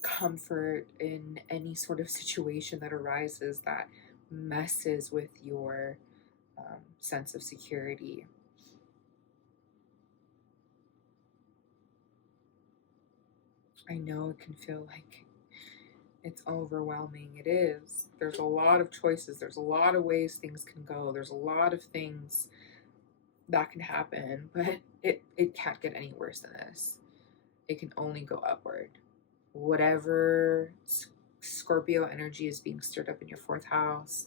comfort in any sort of situation that arises that messes with your sense of security. I know it can feel like it's overwhelming. It is. There's a lot of choices. There's a lot of ways things can go. There's a lot of things that can happen, but it can't get any worse than this. It can only go upward. Whatever Scorpio energy is being stirred up in your 4th house,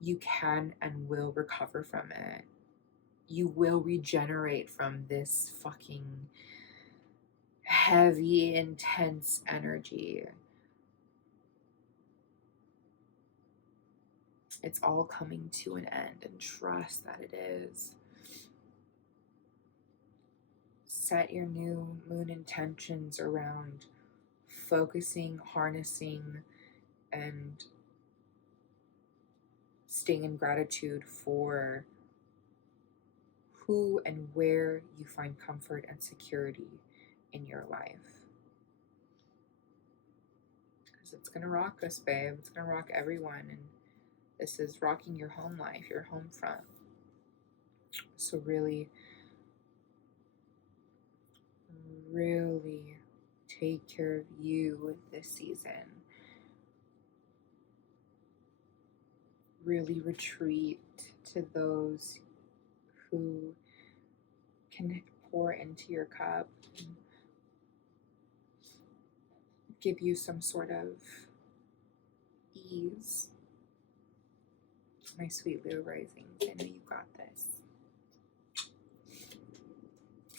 you can and will recover from it. You will regenerate from this fucking heavy, intense energy. It's all coming to an end, and trust that it is. Set your new moon intentions around focusing, harnessing, and staying in gratitude for who and where you find comfort and security in your life. Because it's going to rock us, babe. It's going to rock everyone. And this is rocking your home life, your home front. So really really take care of you this season. Really retreat to those who can pour into your cup, give you some sort of ease. My sweet Libra Rising, I know you got this.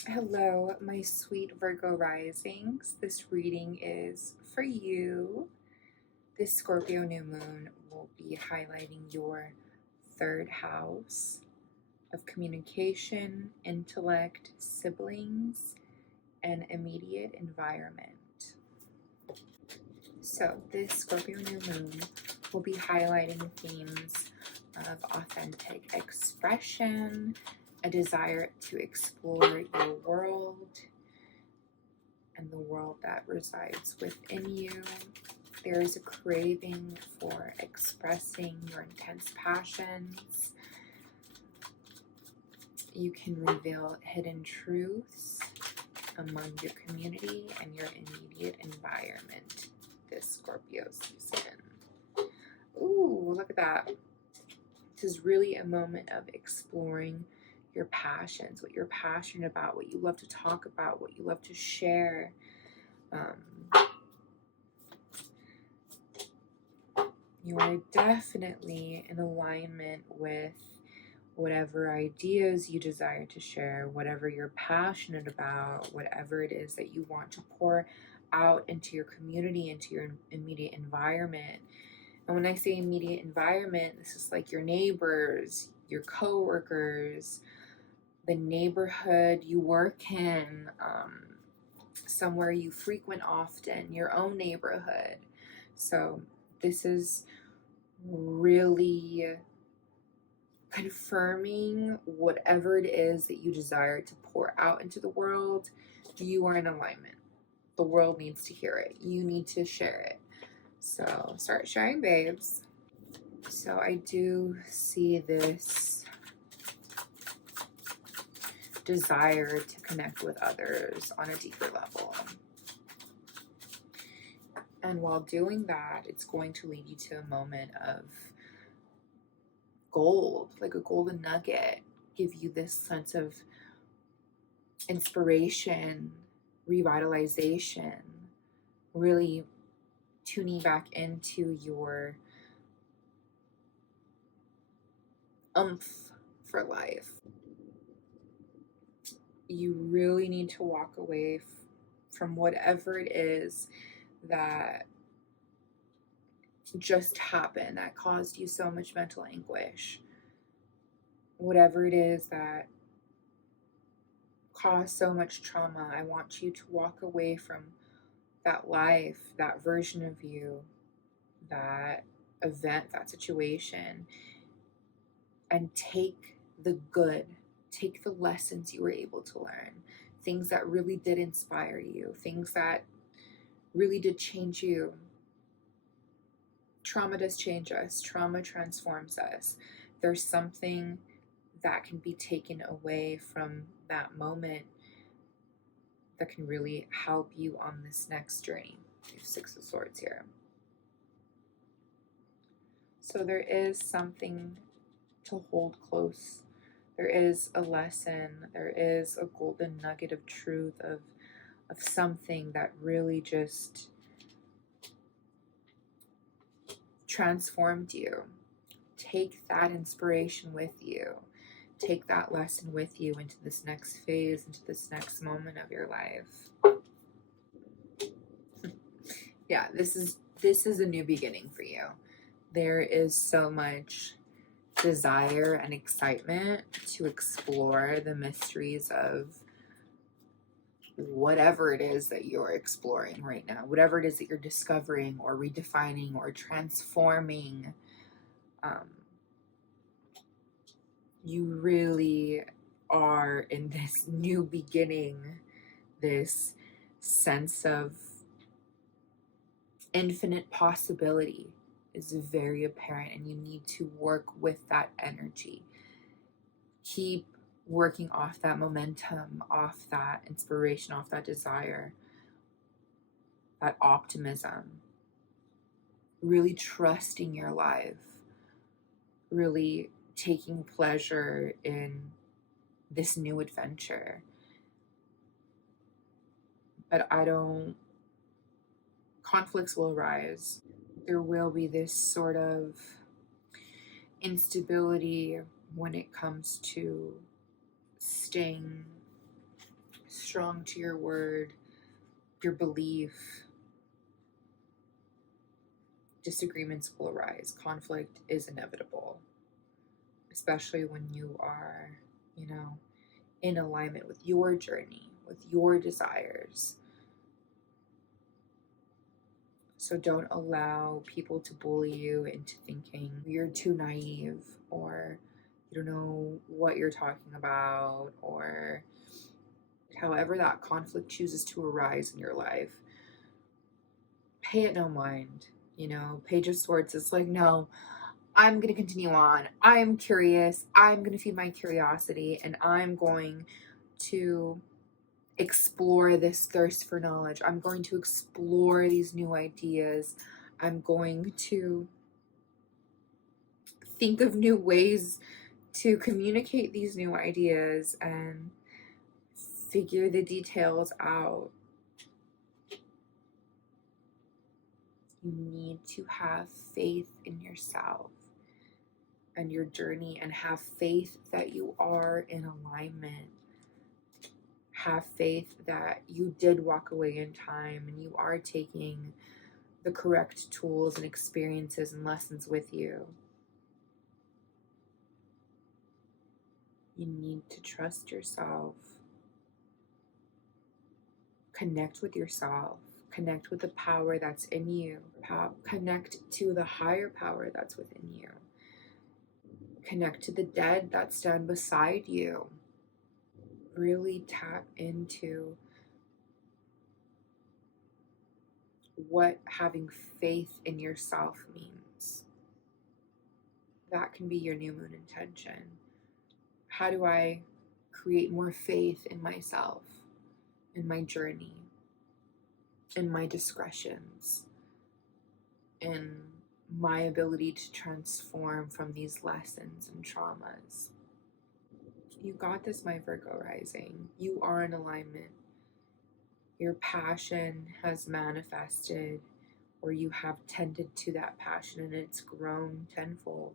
Hello, my sweet Virgo Risings. This reading is for you. This Scorpio new moon will be highlighting your third house of communication, intellect, siblings, and immediate environment. So this Scorpio new moon will be highlighting themes of authentic expression, a desire to explore your world and the world that resides within you. There is a craving for expressing your intense passions. You can reveal hidden truths among your community and your immediate environment this Scorpio season. Ooh, look at that. This is really a moment of exploring your passions, what you're passionate about, what you love to talk about, what you love to share. You are definitely in alignment with whatever ideas you desire to share, whatever you're passionate about, whatever it is that you want to pour out into your community, into your immediate environment. And when I say immediate environment, this is like your neighbors, your co-workers, the neighborhood you work in, somewhere you frequent often, your own neighborhood. So this is really confirming whatever it is that you desire to pour out into the world. You are in alignment. The world needs to hear it. You need to share it. So start sharing, babes. So I do see this desire to connect with others on a deeper level. And while doing that, it's going to lead you to a moment of gold, like a golden nugget, give you this sense of inspiration, revitalization, really tuning back into your oomph for life. You really need to walk away from whatever it is that just happened that caused you so much mental anguish. Whatever it is that caused so much trauma, I want you to walk away from that life, that version of you, that event, that situation, and take the good, take the lessons you were able to learn, things that really did inspire you, things that really did change you. Trauma does change us. Trauma transforms us. There's something that can be taken away from that moment that can really help you on this next journey. We have Six of Swords here. So there is something to hold close. There is a lesson. There is a golden nugget of truth, of something that really just transformed you. Take that inspiration with you. Take that lesson with you into this next phase, into this next moment of your life. Yeah, this is a new beginning for you. There is so much desire and excitement to explore the mysteries of whatever it is that you're exploring right now, whatever it is that you're discovering or redefining or transforming. You really are in this new beginning, this sense of infinite possibility is very apparent, and you need to work with that energy. Keep working off that momentum, off that inspiration, off that desire, that optimism, really trusting your life, really taking pleasure in this new adventure. But conflicts will arise. There will be this sort of instability when it comes to staying strong to your word, your belief. Disagreements will arise. Conflict is inevitable, especially when you are, in alignment with your journey, with your desires. So don't allow people to bully you into thinking you're too naive, or you don't know what you're talking about, or however that conflict chooses to arise in your life. Pay it no mind. Page of Swords is like, no, I'm going to continue on. I'm curious. I'm going to feed my curiosity, and I'm going to explore this thirst for knowledge. I'm going to explore these new ideas. I'm going to think of new ways to communicate these new ideas and figure the details out. You need to have faith in yourself and your journey, and have faith that you are in alignment. Have faith that you did walk away in time and you are taking the correct tools and experiences and lessons with you. You need to trust yourself. Connect with yourself. Connect with the power that's in you. Connect to the higher power that's within you. Connect to the dead that stand beside you. Really tap into what having faith in yourself means. That can be your new moon intention. How do I create more faith in myself, in my journey, in my discretions, in my ability to transform from these lessons and traumas? You got this, my Virgo rising. You are in alignment. Your passion has manifested, or you have tended to that passion and it's grown tenfold.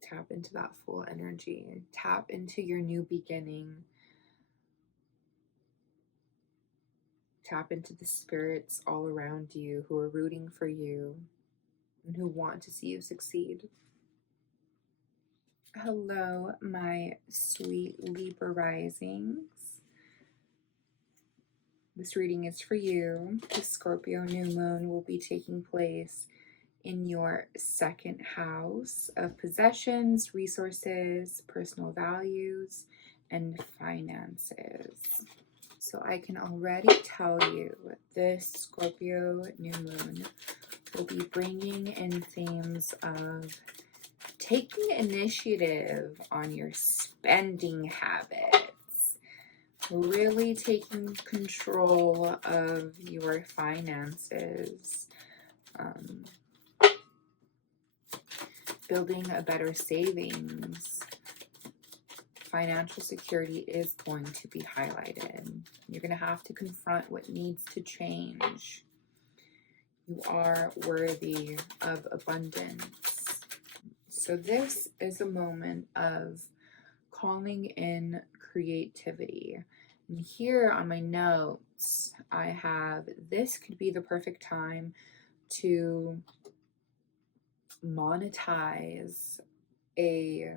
Tap into that full energy. Tap into your new beginning. Tap into the spirits all around you who are rooting for you and who want to see you succeed. Hello, my sweet Libra Risings. This reading is for you. The Scorpio new moon will be taking place in your second house of possessions, resources, personal values, and finances. So I can already tell you this Scorpio new moon will be bringing in themes of taking initiative on your spending habits, really taking control of your finances, building a better savings. Financial security is going to be highlighted. You're going to have to confront what needs to change. You are worthy of abundance. So this is a moment of calling in creativity. And here on my notes, I have, this could be the perfect time to monetize a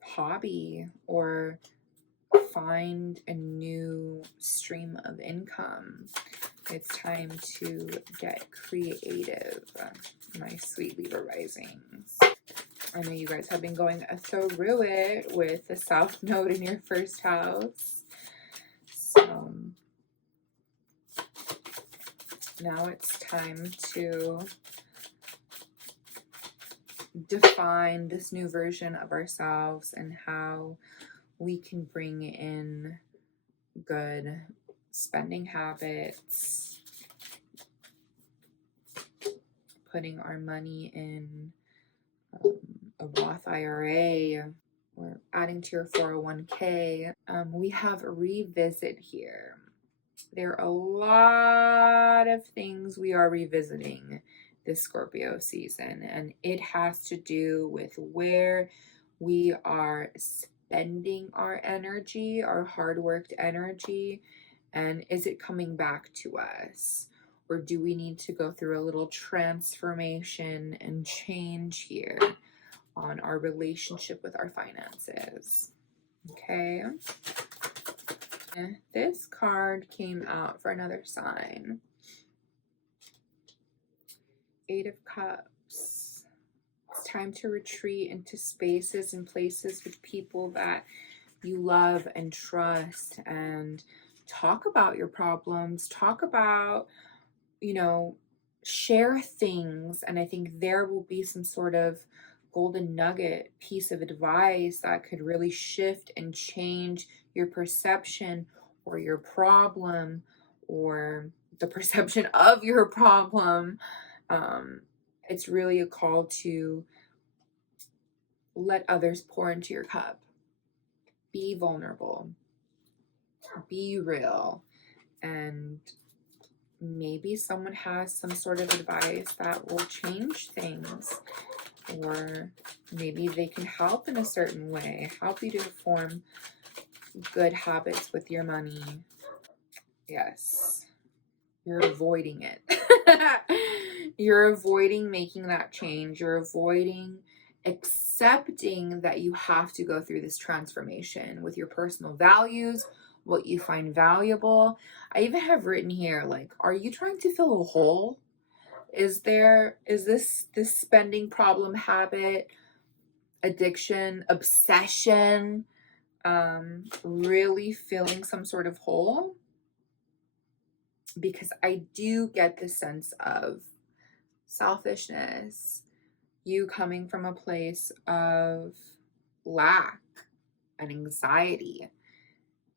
hobby or find a new stream of income. It's time to get creative, my sweet Libra risings. I know you guys have been going through it with the South Node in your first house. So now it's time to define this new version of ourselves and how we can bring in good spending habits, putting our money in a Roth IRA, or adding to your 401k. We have a revisit here. There are a lot of things we are revisiting this Scorpio season, and it has to do with where we are spending our energy, our hard-worked energy, and is it coming back to us? Or do we need to go through a little transformation and change here on our relationship with our finances? Okay. This card came out for another sign. 8 of Cups. It's time to retreat into spaces and places with people that you love and trust, and talk about your problems, talk about, share things. And I think there will be some sort of golden nugget piece of advice that could really shift and change your perception or your problem, or the perception of your problem. It's really a call to let others pour into your cup. Be vulnerable. Be real. And maybe someone has some sort of advice that will change things. Or maybe they can help in a certain way, help you to form good habits with your money. Yes, you're avoiding it. You're avoiding making that change. You're avoiding accepting that you have to go through this transformation with your personal values, what you find valuable. I even have written here, like, are you trying to fill a hole? Is this spending problem, habit, addiction, obsession, really filling some sort of hole? Because I do get the sense of selfishness, you coming from a place of lack and anxiety.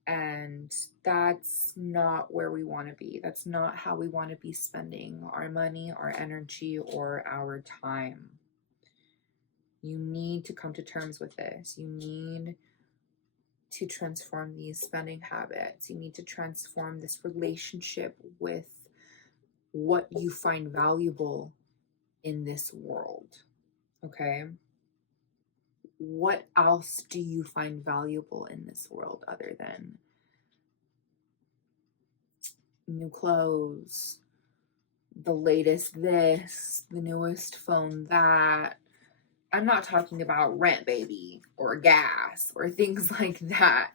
And that's not where we want to be. That's not how we want to be spending our money, our energy, or our time. You need to come to terms with this. You need to transform these spending habits. You need to transform this relationship with what you find valuable in this world. Okay? What else do you find valuable in this world other than new clothes, the latest this, the newest phone that? I'm not talking about rent, baby, or gas, or things like that.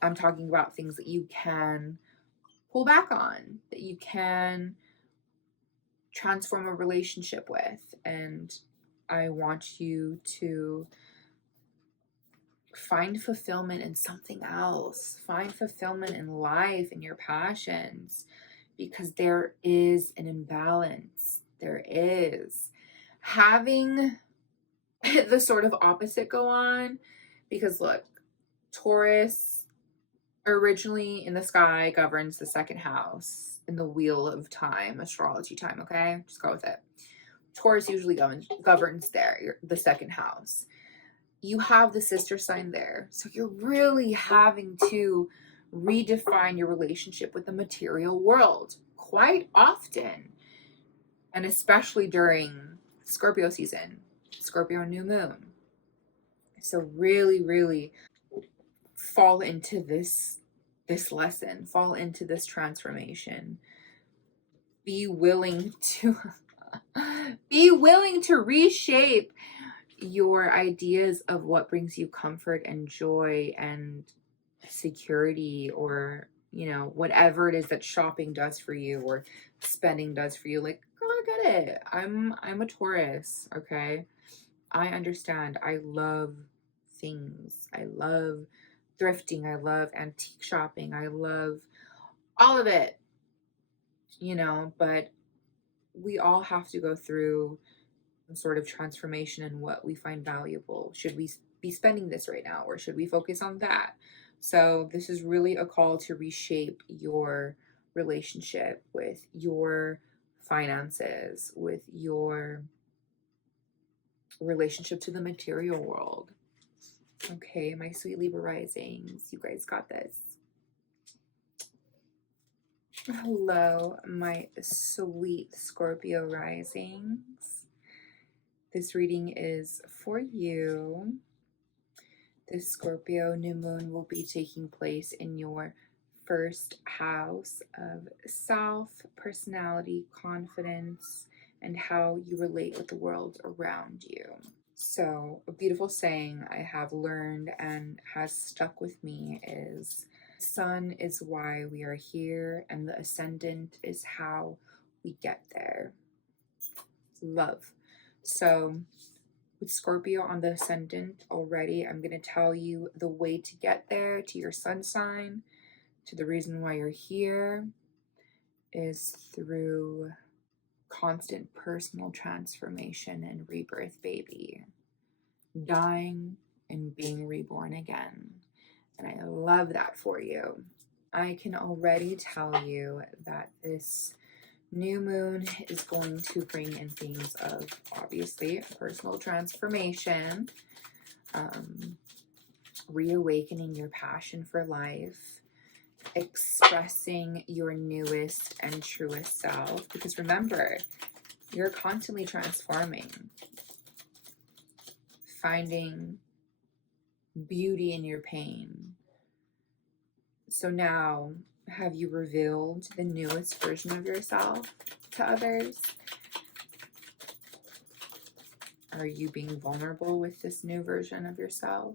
I'm talking about things that you can pull back on, that you can transform a relationship with. And I want you to find fulfillment in something else. Find fulfillment in life, in your passions, because there is an imbalance. There is. Having the sort of opposite go on, because look, Taurus originally in the sky governs the second house in the wheel of time, astrology time, okay? Just go with it. Taurus usually governs there, the second house. You have the sister sign there. So you're really having to redefine your relationship with the material world quite often. And especially during Scorpio season, Scorpio new moon. So really, really fall into this lesson, fall into this transformation. Be willing to reshape your ideas of what brings you comfort and joy and security, or whatever it is that shopping does for you or spending does for you. Like, girl, I get it. I'm a Taurus, okay? I understand. I love things. I love thrifting. I love antique shopping. I love all of it, but we all have to go through sort of transformation in what we find valuable. Should we be spending this right now, or should we focus on that? So this is really a call to reshape your relationship with your finances, with your relationship to the material world. Okay, my sweet Libra Risings, you guys got this. Hello, my sweet Scorpio Risings. This reading is for you. This Scorpio new moon will be taking place in your first house of self, personality, confidence, and how you relate with the world around you. So, a beautiful saying I have learned and has stuck with me is, sun is why we are here, and the ascendant is how we get there. Love. So, with Scorpio on the ascendant already, I'm going to tell you the way to get there, to your sun sign, to the reason why you're here, is through constant personal transformation and rebirth, baby. Dying and being reborn again. And I love that for you. I can already tell you that this new moon is going to bring in themes of, obviously, personal transformation, reawakening your passion for life, expressing your newest and truest self. Because remember, you're constantly transforming, finding beauty in your pain. So now, have you revealed the newest version of yourself to others? Are you being vulnerable with this new version of yourself?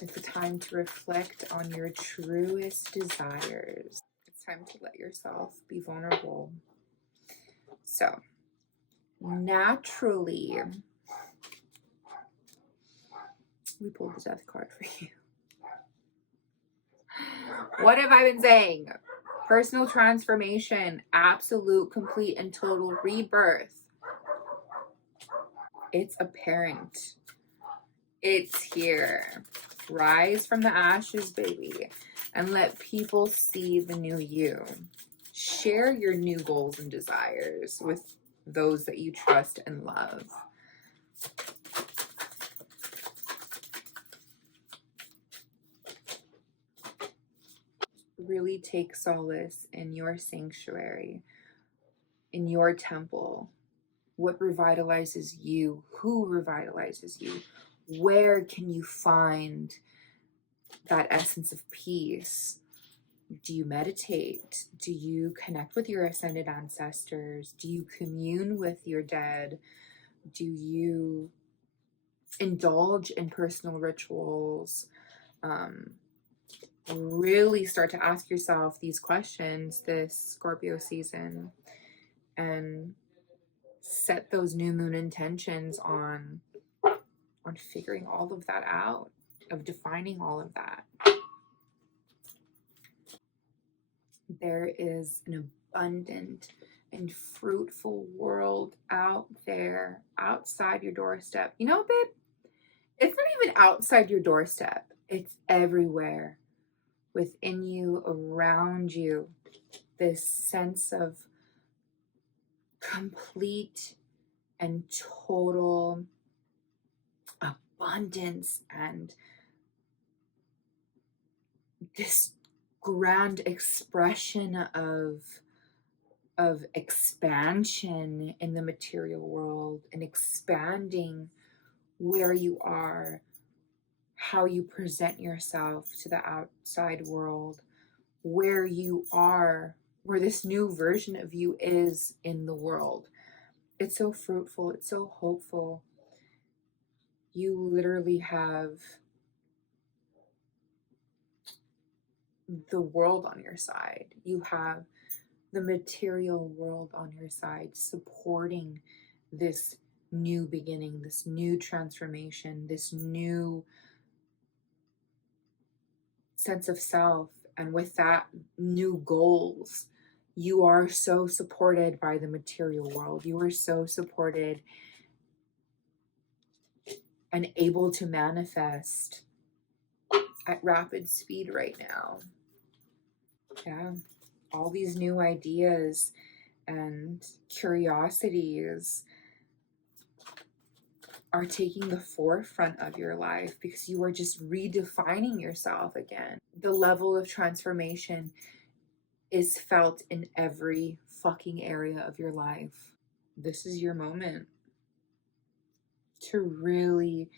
It's a time to reflect on your truest desires. It's time to let yourself be vulnerable. So, naturally, we pulled the death card for you. What have I been saying? Personal transformation, absolute, complete, and total rebirth. It's apparent. It's here. Rise from the ashes, baby, and let people see the new you. Share your new goals and desires with those that you trust and love. Really take solace in your sanctuary, in your temple. What revitalizes you? Who revitalizes you? Where can you find that essence of peace? Do you meditate? Do you connect with your ascended ancestors? Do you commune with your dead? Do you indulge in personal rituals? Really start to ask yourself these questions this Scorpio season, and set those new moon intentions on figuring all of that out, of defining all of that. There is an abundant and fruitful world out there, outside your doorstep. You know, babe, it's not even outside your doorstep. It's everywhere, within you, around you. This sense of complete and total abundance, and this grand expression of expansion in the material world, and expanding where you are, how you present yourself to the outside world, where you are, where this new version of you is in the world. It's so fruitful. It's so hopeful. You literally have the world on your side. You have the material world on your side, supporting this new beginning, this new transformation, this new sense of self. And with that, new goals. You are so supported by the material world. You are so supported and able to manifest at rapid speed right now. Yeah, all these new ideas and curiosities are taking the forefront of your life because you are just redefining yourself again. The level of transformation is felt in every fucking area of your life. This is your moment to really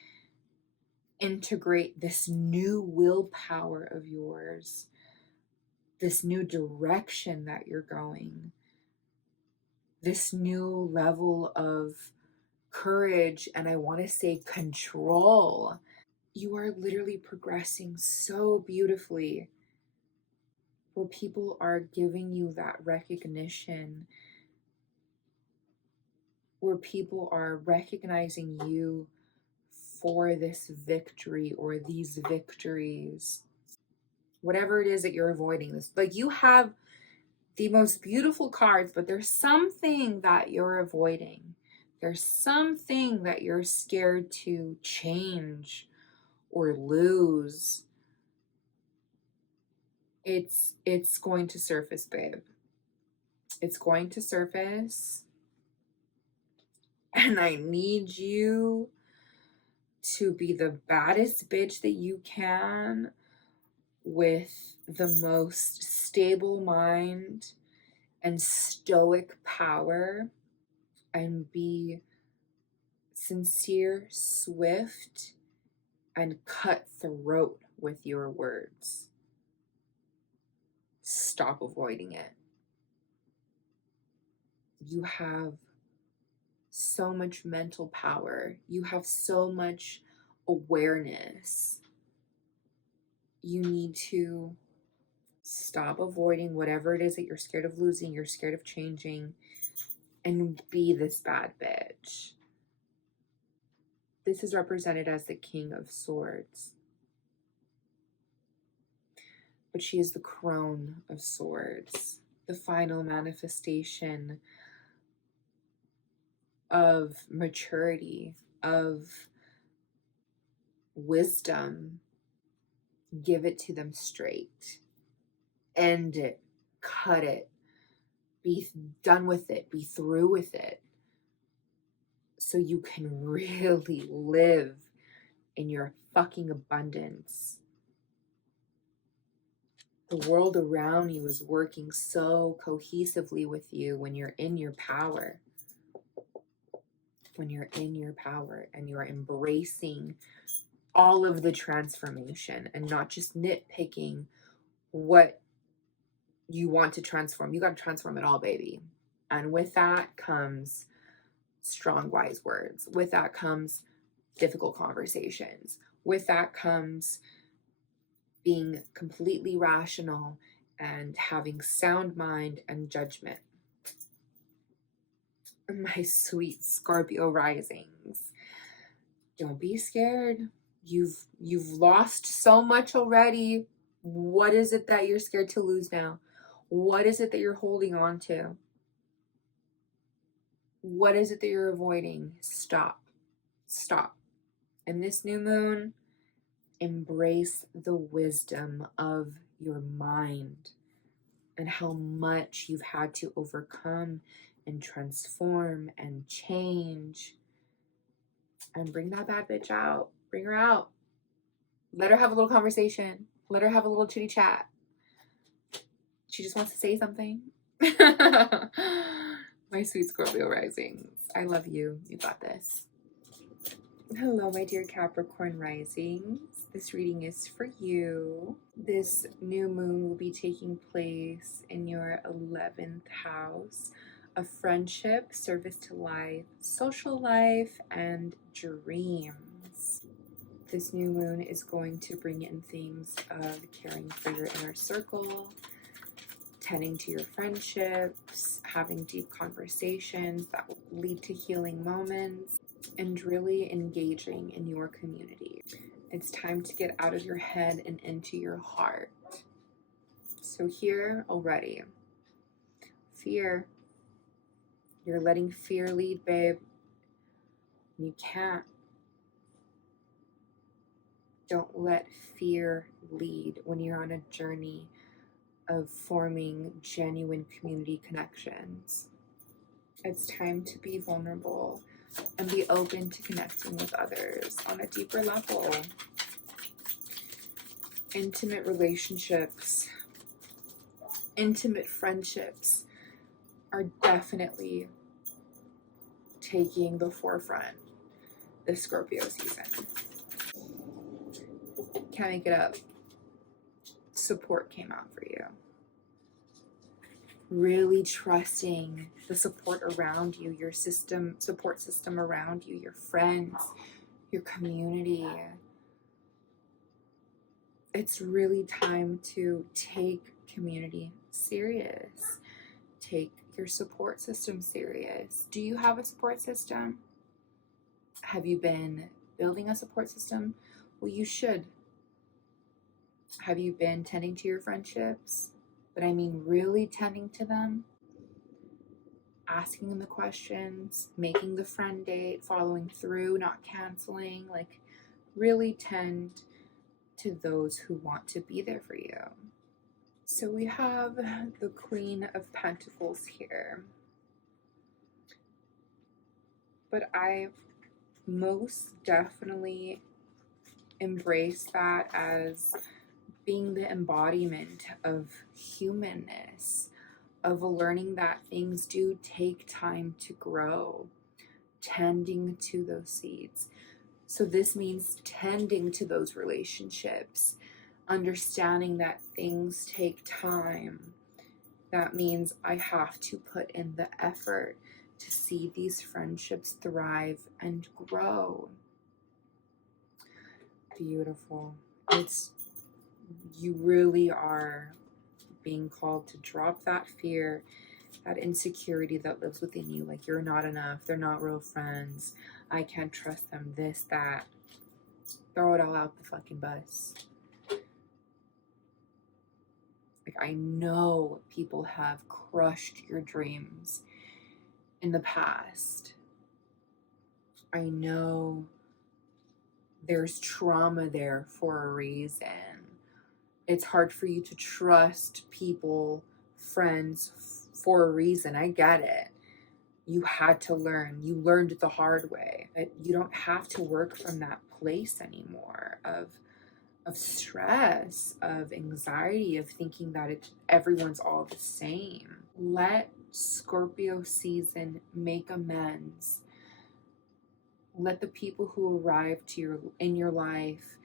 integrate this new willpower of yours, this new direction that you're going, this new level of courage, and I want to say control. You are literally progressing so beautifully, where people are giving you that recognition, where people are recognizing you for this victory or these victories. Whatever it is that you're avoiding, this, like, you have the most beautiful cards, but there's something that you're avoiding. There's something that you're scared to change or lose. It's going to surface, babe. It's going to surface. And I need you to be the baddest bitch that you can, with the most stable mind and stoic power, and be sincere, swift, and cutthroat with your words. Stop avoiding it. You have so much mental power. You have so much awareness. You need to stop avoiding whatever it is that you're scared of losing, you're scared of changing, and be this bad bitch. This is represented as the King of Swords, but she is the Crone of Swords, the final manifestation of maturity, of wisdom. Give it to them straight. End it. Cut it. Be done with it. Be through with it. So you can really live in your fucking abundance. The world around you is working so cohesively with you when you're in your power. When you're in your power and you're embracing all of the transformation and not just nitpicking what you want to transform. You got to transform it all, baby. And with that comes strong, wise words. With that comes difficult conversations. With that comes being completely rational and having sound mind and judgment. My sweet Scorpio risings, don't be scared. You've lost so much already. What is it that you're scared to lose now? What is it that you're holding on to? What is it that you're avoiding? Stop. Stop. In this new moon, embrace the wisdom of your mind and how much you've had to overcome and transform and change. And bring that bad bitch out. Bring her out. Let her have a little conversation. Let her have a little chitty chat. She just wants to say something. My sweet Scorpio risings, I love you. You got this. Hello, my dear Capricorn risings. This reading is for you. This new moon will be taking place in your 11th house of friendship, service to life, social life, and dreams. This new moon is going to bring in themes of caring for your inner circle, tending to your friendships, having deep conversations that will lead to healing moments, and really engaging in your community. It's time to get out of your head and into your heart. So here already, fear. You're letting fear lead, babe. You can't. Don't let fear lead when you're on a journey of forming genuine community connections. It's time to be vulnerable and be open to connecting with others on a deeper level. Intimate relationships, intimate friendships are definitely taking the forefront this Scorpio season. Can't make it up. Support came out for you. Really trusting the support around you, your support system around you, your friends, your community. It's really time to take community serious. Take your support system serious. Do you have a support system? Have you been building a support system? Well, you should. Have you been tending to your friendships? But I mean really tending to them, asking them the questions, making the friend date, following through, not canceling, like really tend to those who want to be there for you. So we have the Queen of Pentacles here. But I most definitely embrace that as being the embodiment of humanness, of learning that things do take time to grow, tending to those seeds. So this means tending to those relationships, understanding that things take time. That means I have to put in the effort to see these friendships thrive and grow. Beautiful. You really are being called to drop that fear, that insecurity that lives within you, like you're not enough, they're not real friends, I can't trust them, this, that. Throw it all out the fucking bus. Like, I know people have crushed your dreams in the past. I know there's trauma there for a reason. It's hard for you to trust people, friends, for a reason. I get it. You had to learn. You learned it the hard way. But you don't have to work from that place anymore of stress, of anxiety, of thinking that everyone's all the same. Let Scorpio season make amends. Let the people who arrive in your life,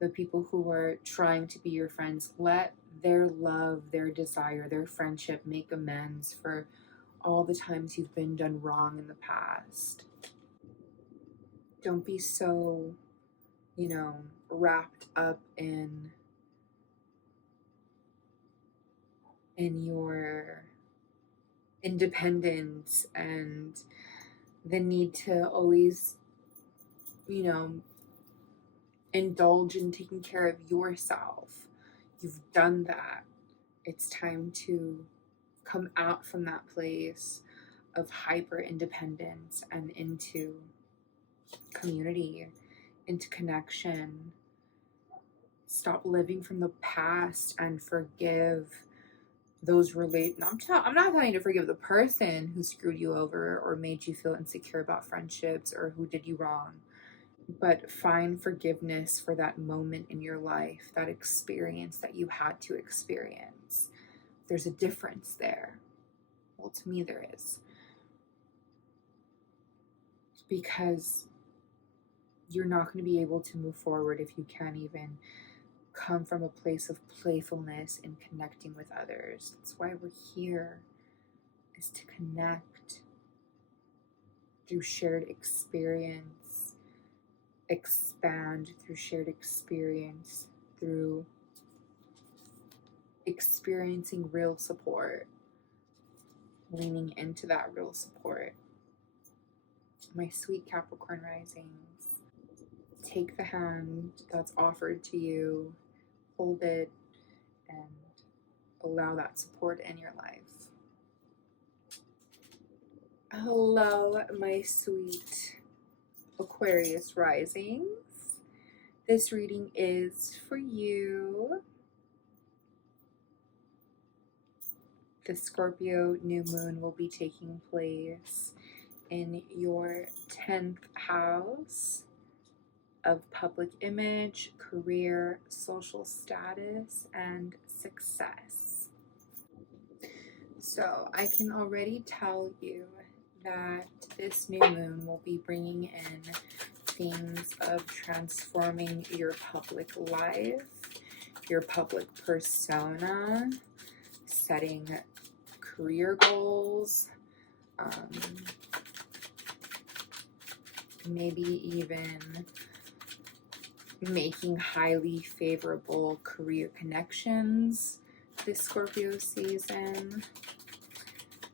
the people who are trying to be your friends, let their love, their desire, their friendship make amends for all the times you've been done wrong in the past. Don't be so, wrapped up in your independence and the need to always, indulge in taking care of yourself. You've done that. It's time to come out from that place of hyper independence and into community, into connection. Stop living from the past and forgive those I'm not telling you to forgive the person who screwed you over or made you feel insecure about friendships or who did you wrong, but find forgiveness for that moment in your life, that experience that you had to experience. There's a difference there. Well, to me there is. Because you're not going to be able to move forward if you can't even come from a place of playfulness and connecting with others. That's why we're here, is to connect through shared experience, expand through shared experience, through experiencing real support, leaning into that real support. My sweet Capricorn Risings, take the hand that's offered to you, hold it, and allow that support in your life. Hello, my sweet Aquarius Risings. This reading is for you. The Scorpio new moon will be taking place in your 10th house of public image, career, social status, and success. So I can already tell you that this new moon will be bringing in themes of transforming your public life, your public persona, setting career goals, maybe even making highly favorable career connections this Scorpio season,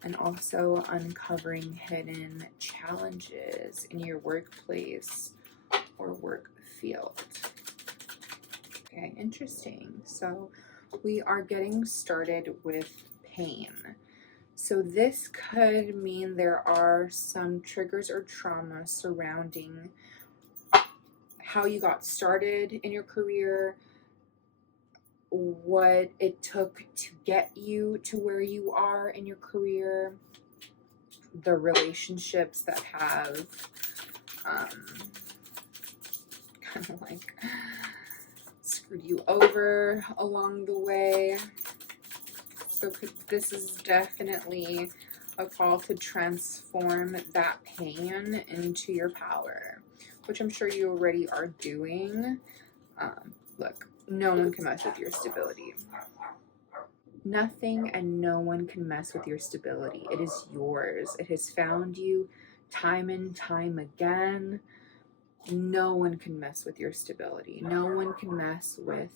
and also uncovering hidden challenges in your workplace or work field. Okay, interesting. So we are getting started with pain. So this could mean there are some triggers or trauma surrounding how you got started in your career, what it took to get you to where you are in your career, the relationships that have kind of like screwed you over along the way. So this is definitely a call to transform that pain into your power, which I'm sure you already are doing. Look, no one can mess with your stability. Nothing and no one can mess with your stability. It is yours. It has found you time and time again. No one can mess with your stability. No one can mess with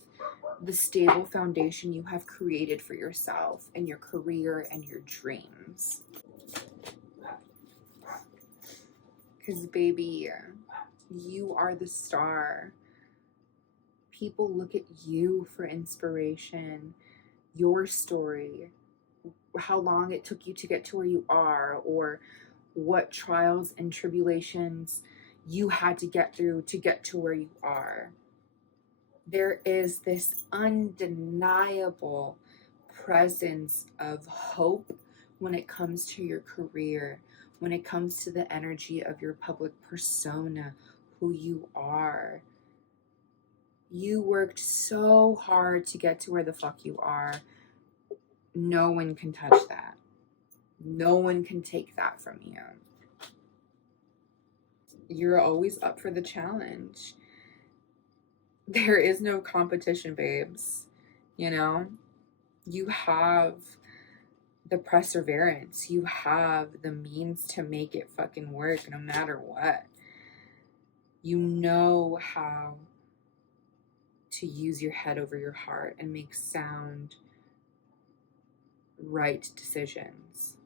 the stable foundation you have created for yourself and your career and your dreams. Because, baby, you are the star. People look at you for inspiration, your story, how long it took you to get to where you are, or what trials and tribulations you had to get through to get to where you are. There is this undeniable presence of hope when it comes to your career, when it comes to the energy of your public persona, who you are. You worked so hard to get to where the fuck you are. No one can touch that. No one can take that from you. You're always up for the challenge. There is no competition, babes. You know, you have the perseverance, you have the means to make it fucking work no matter what. You know how to use your head over your heart and make sound, right decisions.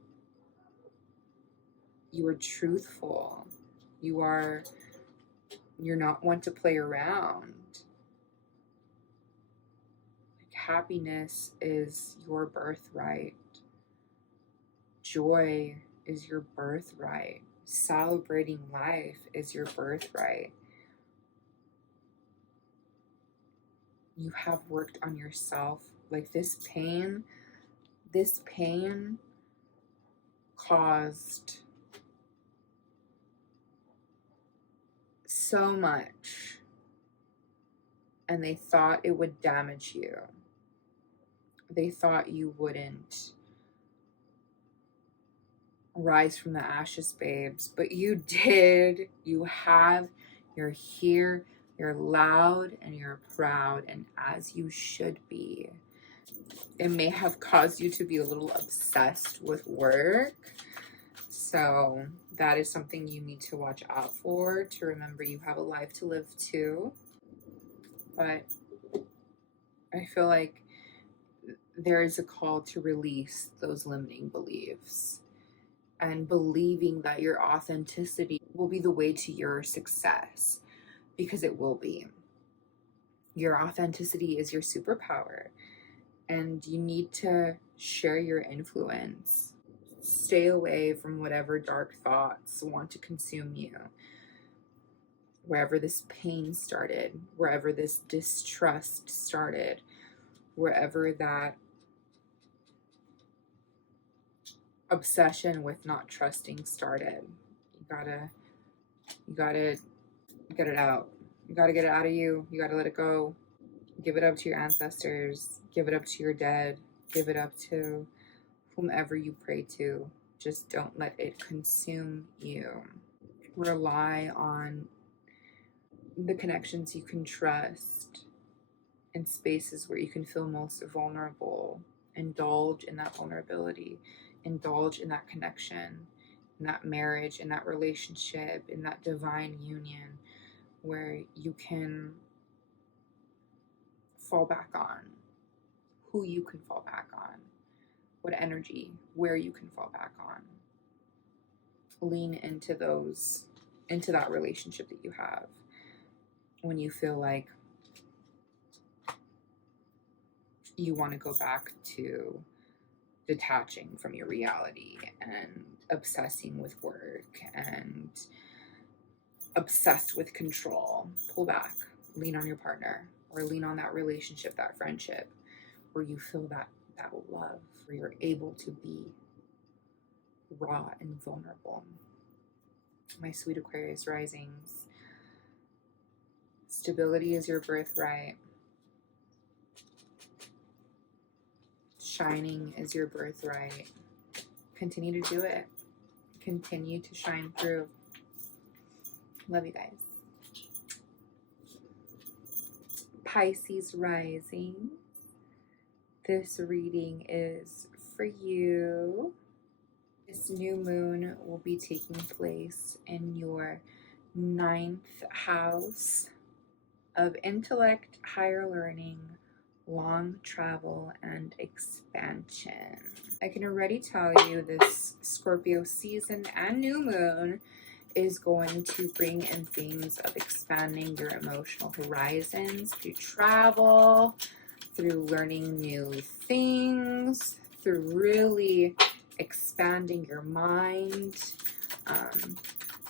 You are truthful. You're not one to play around. Happiness is your birthright. Joy is your birthright. Celebrating life is your birthright. You have worked on yourself. Like this pain caused so much, and they thought it would damage you. They thought you wouldn't rise from the ashes, babes, but you did. You have. You're here. You're loud and you're proud, and as you should be. It may have caused you to be a little obsessed with work, so that is something you need to watch out for, to remember you have a life to live too. But I feel like there is a call to release those limiting beliefs and believing that your authenticity will be the way to your success, because it will be. Your authenticity is your superpower, and you need to share your influence. Stay away from whatever dark thoughts want to consume you. wherever this pain started, wherever this distrust started, wherever that obsession with not trusting started. You gotta get it out. You gotta get it out of you. You gotta let it go. Give it up to your ancestors. Give it up to your dead. Give it up to whomever you pray to. Just don't let it consume you. Rely on the connections you can trust in spaces where you can feel most vulnerable. Indulge in that vulnerability. Indulge in that connection, in that marriage, in that relationship, in that divine union where you can fall back on, who you can fall back on, what energy, where you can fall back on. Lean into that relationship that you have when you feel like you want to go back to detaching from your reality and obsessing with work and obsessed with control. Pull back, lean on your partner, or lean on that relationship, that friendship, where you feel that love, where you're able to be raw and vulnerable. My sweet Aquarius risings, stability is your birthright. Shining is your birthright. Continue to do it. Continue to shine through. Love you guys. Pisces Rising. This reading is for you. This new moon will be taking place in your 9th house of intellect, higher learning, long travel, and expansion. I can already tell you this Scorpio season and new moon is going to bring in themes of expanding your emotional horizons through travel, through learning new things, through really expanding your mind,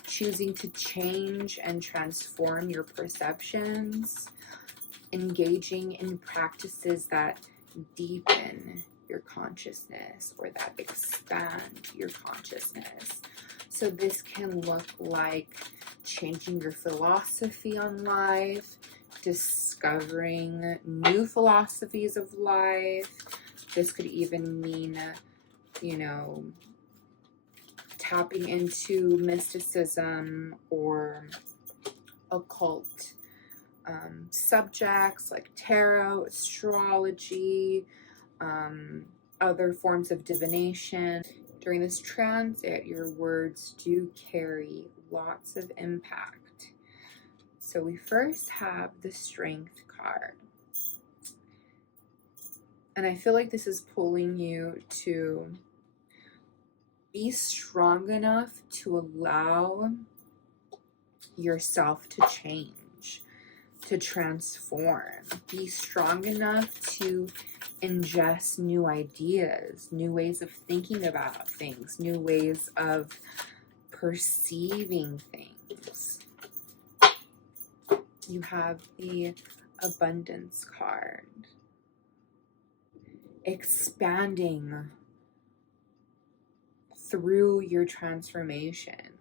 choosing to change and transform your perceptions, engaging in practices that deepen your consciousness or that expand your consciousness. So this can look like changing your philosophy on life, discovering new philosophies of life. This could even mean, tapping into mysticism or occult subjects like tarot, astrology, other forms of divination. During this transit, your words do carry lots of impact. So we first have the Strength card. And I feel like this is pulling you to be strong enough to allow yourself to change, to transform. Be strong enough to ingest new ideas, new ways of thinking about things, new ways of perceiving things. You have the Abundance card. Expanding through your transformation.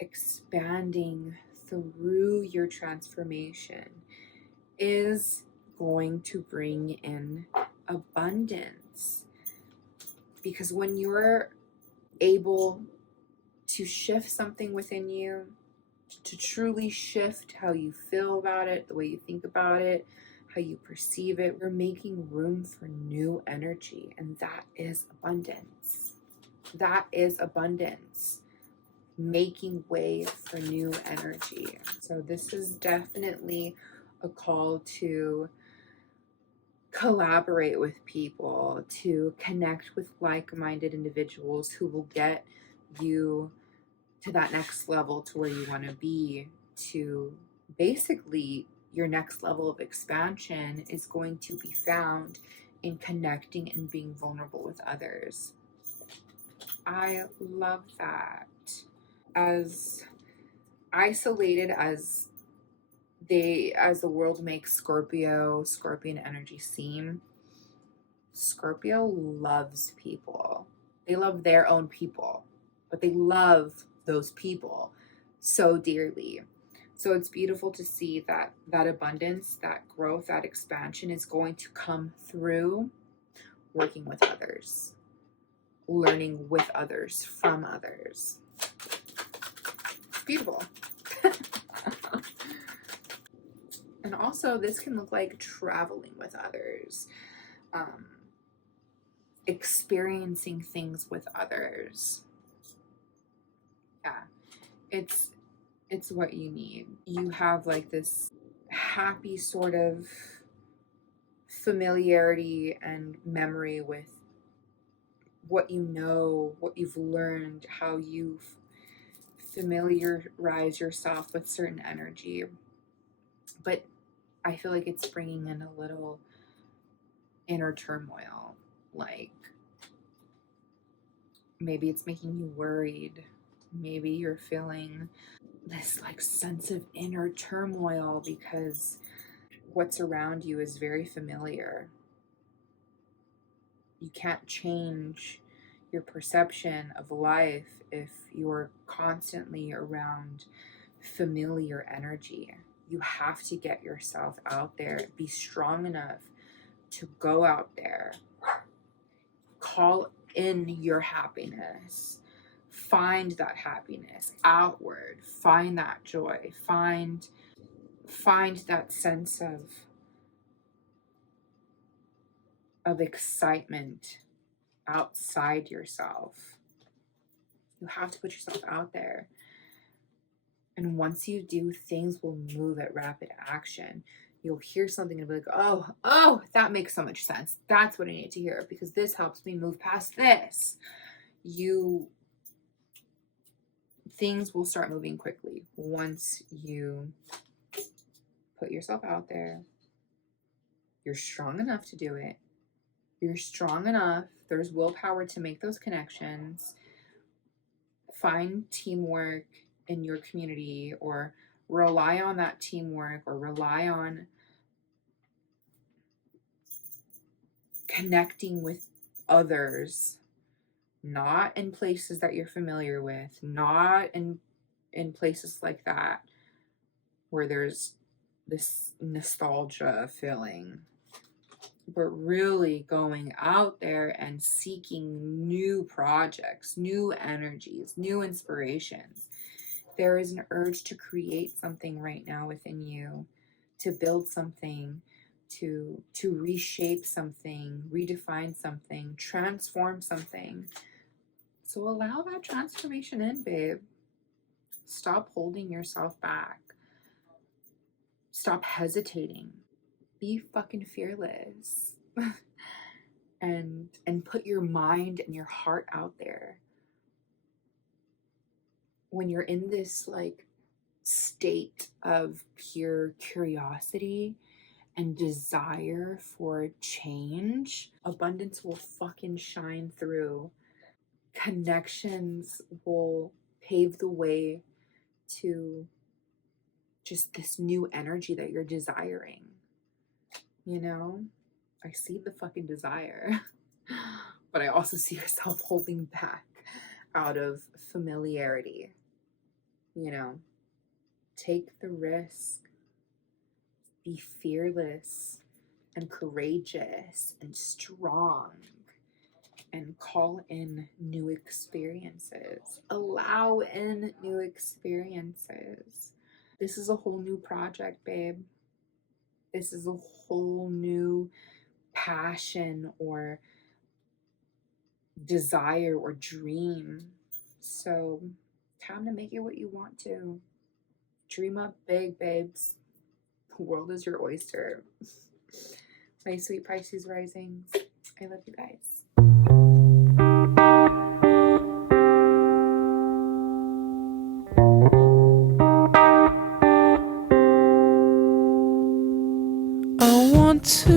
Expanding through your transformation is going to bring in abundance. Because when you're able to shift something within you, to truly shift how you feel about it, the way you think about it, how you perceive it, we're making room for new energy, and that is abundance. That is abundance. Making way for new energy. So this is definitely a call to collaborate with people, to connect with like-minded individuals who will get you to that next level, to where you want to be. To basically, your next level of expansion is going to be found in connecting and being vulnerable with others. I love that. As isolated as the world makes Scorpion energy seem, Scorpio loves people. They love their own people, but they love those people so dearly. So it's beautiful to see that abundance, that growth, that expansion is going to come through working with others, learning with others, from others. It's beautiful. And also this can look like traveling with others, experiencing things with others. Yeah, it's what you need. You have like this happy sort of familiarity and memory with what you know, what you've learned, how you've familiarize yourself with certain energy. But I feel like it's bringing in a little inner turmoil. Like maybe it's making you worried. Maybe you're feeling this like sense of inner turmoil because what's around you is very familiar. You can't change your perception of life if you're constantly around familiar energy. You have to get yourself out there, be strong enough to go out there, call in your happiness, find that happiness outward, find that joy, find that sense of excitement outside yourself. You have to put yourself out there. And once you do, things will move at rapid action. You'll hear something and be like, oh, that makes so much sense. That's what I need to hear because this helps me move past this. Things will start moving quickly once you put yourself out there. You're strong enough to do it. You're strong enough. There's willpower to make those connections. Find teamwork in your community, or rely on that teamwork, or rely on connecting with others, not in places that you're familiar with, not in places like that where there's this nostalgia feeling, but really going out there and seeking new projects, new energies, new inspirations. There is an urge to create something right now within you, to build something, to reshape something, redefine something, transform something. So allow that transformation in, babe. Stop holding yourself back. Stop hesitating. Be fucking fearless. and put your mind and your heart out there. When you're in this like state of pure curiosity and desire for change, abundance will fucking shine through. Connections will pave the way to just this new energy that you're desiring. You know, I see the fucking desire, but I also see yourself holding back out of familiarity. You know, take the risk, be fearless and courageous and strong, and call in new experiences. Allow in new experiences. This is a whole new project, babe. This is a whole new passion or desire or dream. So, time to make it what you want to. Dream up big, babes. The world is your oyster. My sweet Pisces risings. I love you guys. I want to